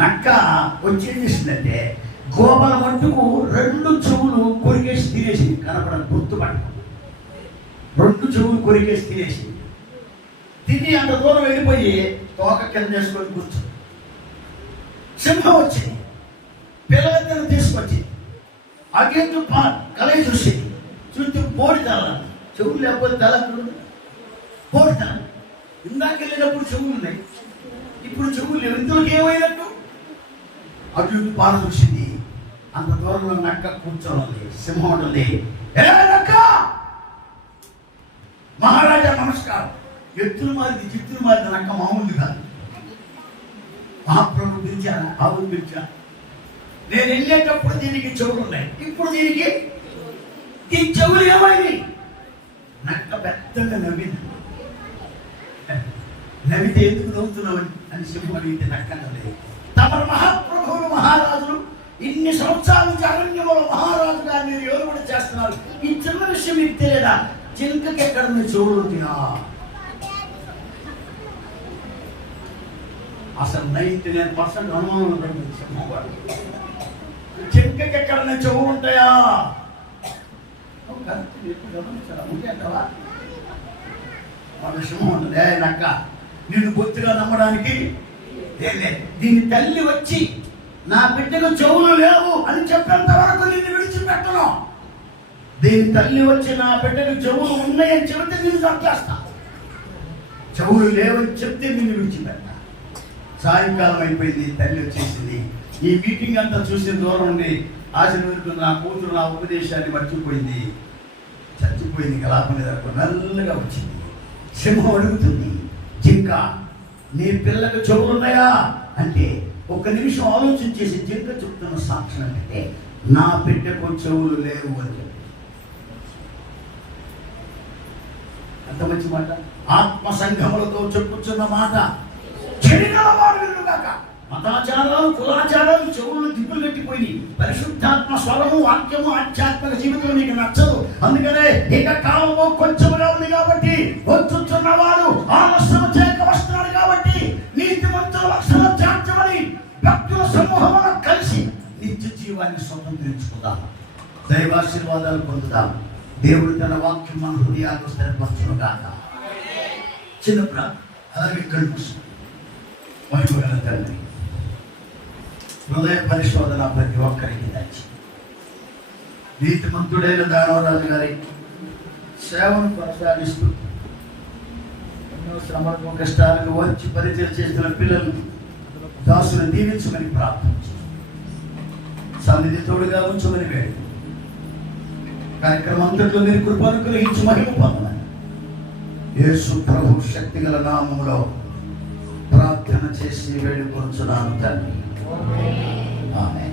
నక్క వచ్చి ఏం చేసిందంటే గోపాల మట్టుకు 2 చెవులు కొరికేసి తినేసింది. కనపడ గుర్తుపట్ట 2 చెవులు కొరికేసి తినేసింది. తిని అంత దూరం వెళ్ళిపోయి తోక కింద చేసుకొని కూర్చుంది. సింహం వచ్చింది, పిల్లలిద్దరు తీసుకొచ్చి అగేందు కలయి చూసింది. చూస్తే పోడి తల, చెవులు లేకపోతే తల పోడి తల. ఇందాక వెళ్ళినప్పుడు చెవులు ఉన్నాయి, ఇప్పుడు చెవులు లేవు. ఇందులోకి ఏమైనట్టు అటు ఇటు పాల చూసింది. అంత దూరంలో నక్క కూర్చోనుంది. సింహం ఉంటుంది, ఏ నక్క, మహారాజా నమస్కారం. ఎత్తులు మారింది, చిత్తులు మారింది. నక్క మామూలు కాదు. మహాప్రభు పిలిచాను, ఆవులు పిలిచాను. నేను వెళ్ళేటప్పుడు దీనికి చెవులు ఉన్నాయి, ఇప్పుడు దీనికి ఈ చెవులు ఏమైంది? నక్క పెద్దగా నవ్వింది. నవ్వితే ఎందుకు నవ్వుతున్నావు అని సింహం అడిగితే నక్క నవ్వలేదు. తమ మహాప్రభువులు, మహారాజులు ఇన్ని సంవత్సరాలు అరణ్యంలో మహారాజుగా మీరు ఎవరు కూడా చేస్తున్నారు. ఈ చిన్న విషయం మీకు తెలియదా? జింకకి ఎక్కడ మీరు చెవులు ఉంటున్నా? అసలు 99% అనుమానం ఉంటుంది సింహవాడు. జింకకి ఎక్కడన్నా చెవులు ఉంటాయా? మన సింహం ఉంటుంది, ఏ నక్క నిన్ను బొత్తిగా నమ్మడానికి ఏం లేదు. దీని తల్లి వచ్చి నా బిడ్డకు చెవులు లేవు అని చెప్పేంత వరకు నిన్ను విడిచిపెట్టను. దీని తల్లి వచ్చి నా బిడ్డకు చెవులు ఉన్నాయని చెబితే నిన్ను చంపేస్తా, చెవులు లేవని చెప్తే నిన్ను విడిచిపెట్టా. సాయంకాలం అయిపోయింది, తల్లి వచ్చేసింది. ఈ మీటింగ్ అంతా చూసిన దూరం ఉండి ఆశీర్వదిస్తున్న నా కూతురు నా ఉపదేశాన్ని మర్చిపోయింది, చచ్చిపోయింది. గలాపని దగ్గర నల్లగా వచ్చింది. సింహం అడుగుతుంది, జింక నీ పిల్లకు చెవులు ఉన్నాయా అంటే ఒక్క నిమిషం ఆలోచన చేసి జింక చెప్తున్న సాక్ష్యం అంటే నా బిడ్డకు చెవులు లేవు అని చెప్పి. అంత మంచి మాట. ఆత్మ సంఘములతో చెప్పుచున్న మాట చెడిగలవాడు వినుగాక. మతాచారాలు కులాచారాలు చెవులు దిప్పులు కట్టిపోయి పరిశుద్ధాత్మ స్వరము వాక్యము ఆధ్యాత్మిక జీవితం నీకు నచ్చదు. అందుకనే ఇక కాలము కొంచెముగా ఉంది కాబట్టి వచ్చుచున్నవాడు ఆలస్యం చేయక వస్తున్నాడు కాబట్టి నీతిమంతుల లక్షణ త్యాగమని భక్తుల సమూహంలో కలిసి నిత్య జీవాన్ని స్వతంత్రించుకుందాం, దైవాశీర్వాదాలు పొందుదాం. దేవుడు తన వాక్యం మన హృదయాలు స్థిరపరచును గాక. చిన్న ప్రార్థన, అలాగే కళ్ళు మహిమగల తండ్రి, హృదయ పరిశోధన ప్రతి ఒక్కరికి దయచి నీతిమంతుడైన దానవరాజు గారి సేవను కొనసాగిస్తూ ఎన్నో శ్రమలకు కష్టాలకు వచ్చి పరిచయం చేస్తున్న పిల్లలను దాసులు దీవించమని ప్రార్థించి సన్నిధి తోడుగా ఉంచమని వేడు. కార్యక్రమం అంతట్లో మీరు కృపను గ్రహించి మహిమ పొందమని యేసు ప్రభు శక్తిగల నామములో ప్రార్థన చేసి వేడుకొంచున్నాను తండ్రి. ఆమేన్.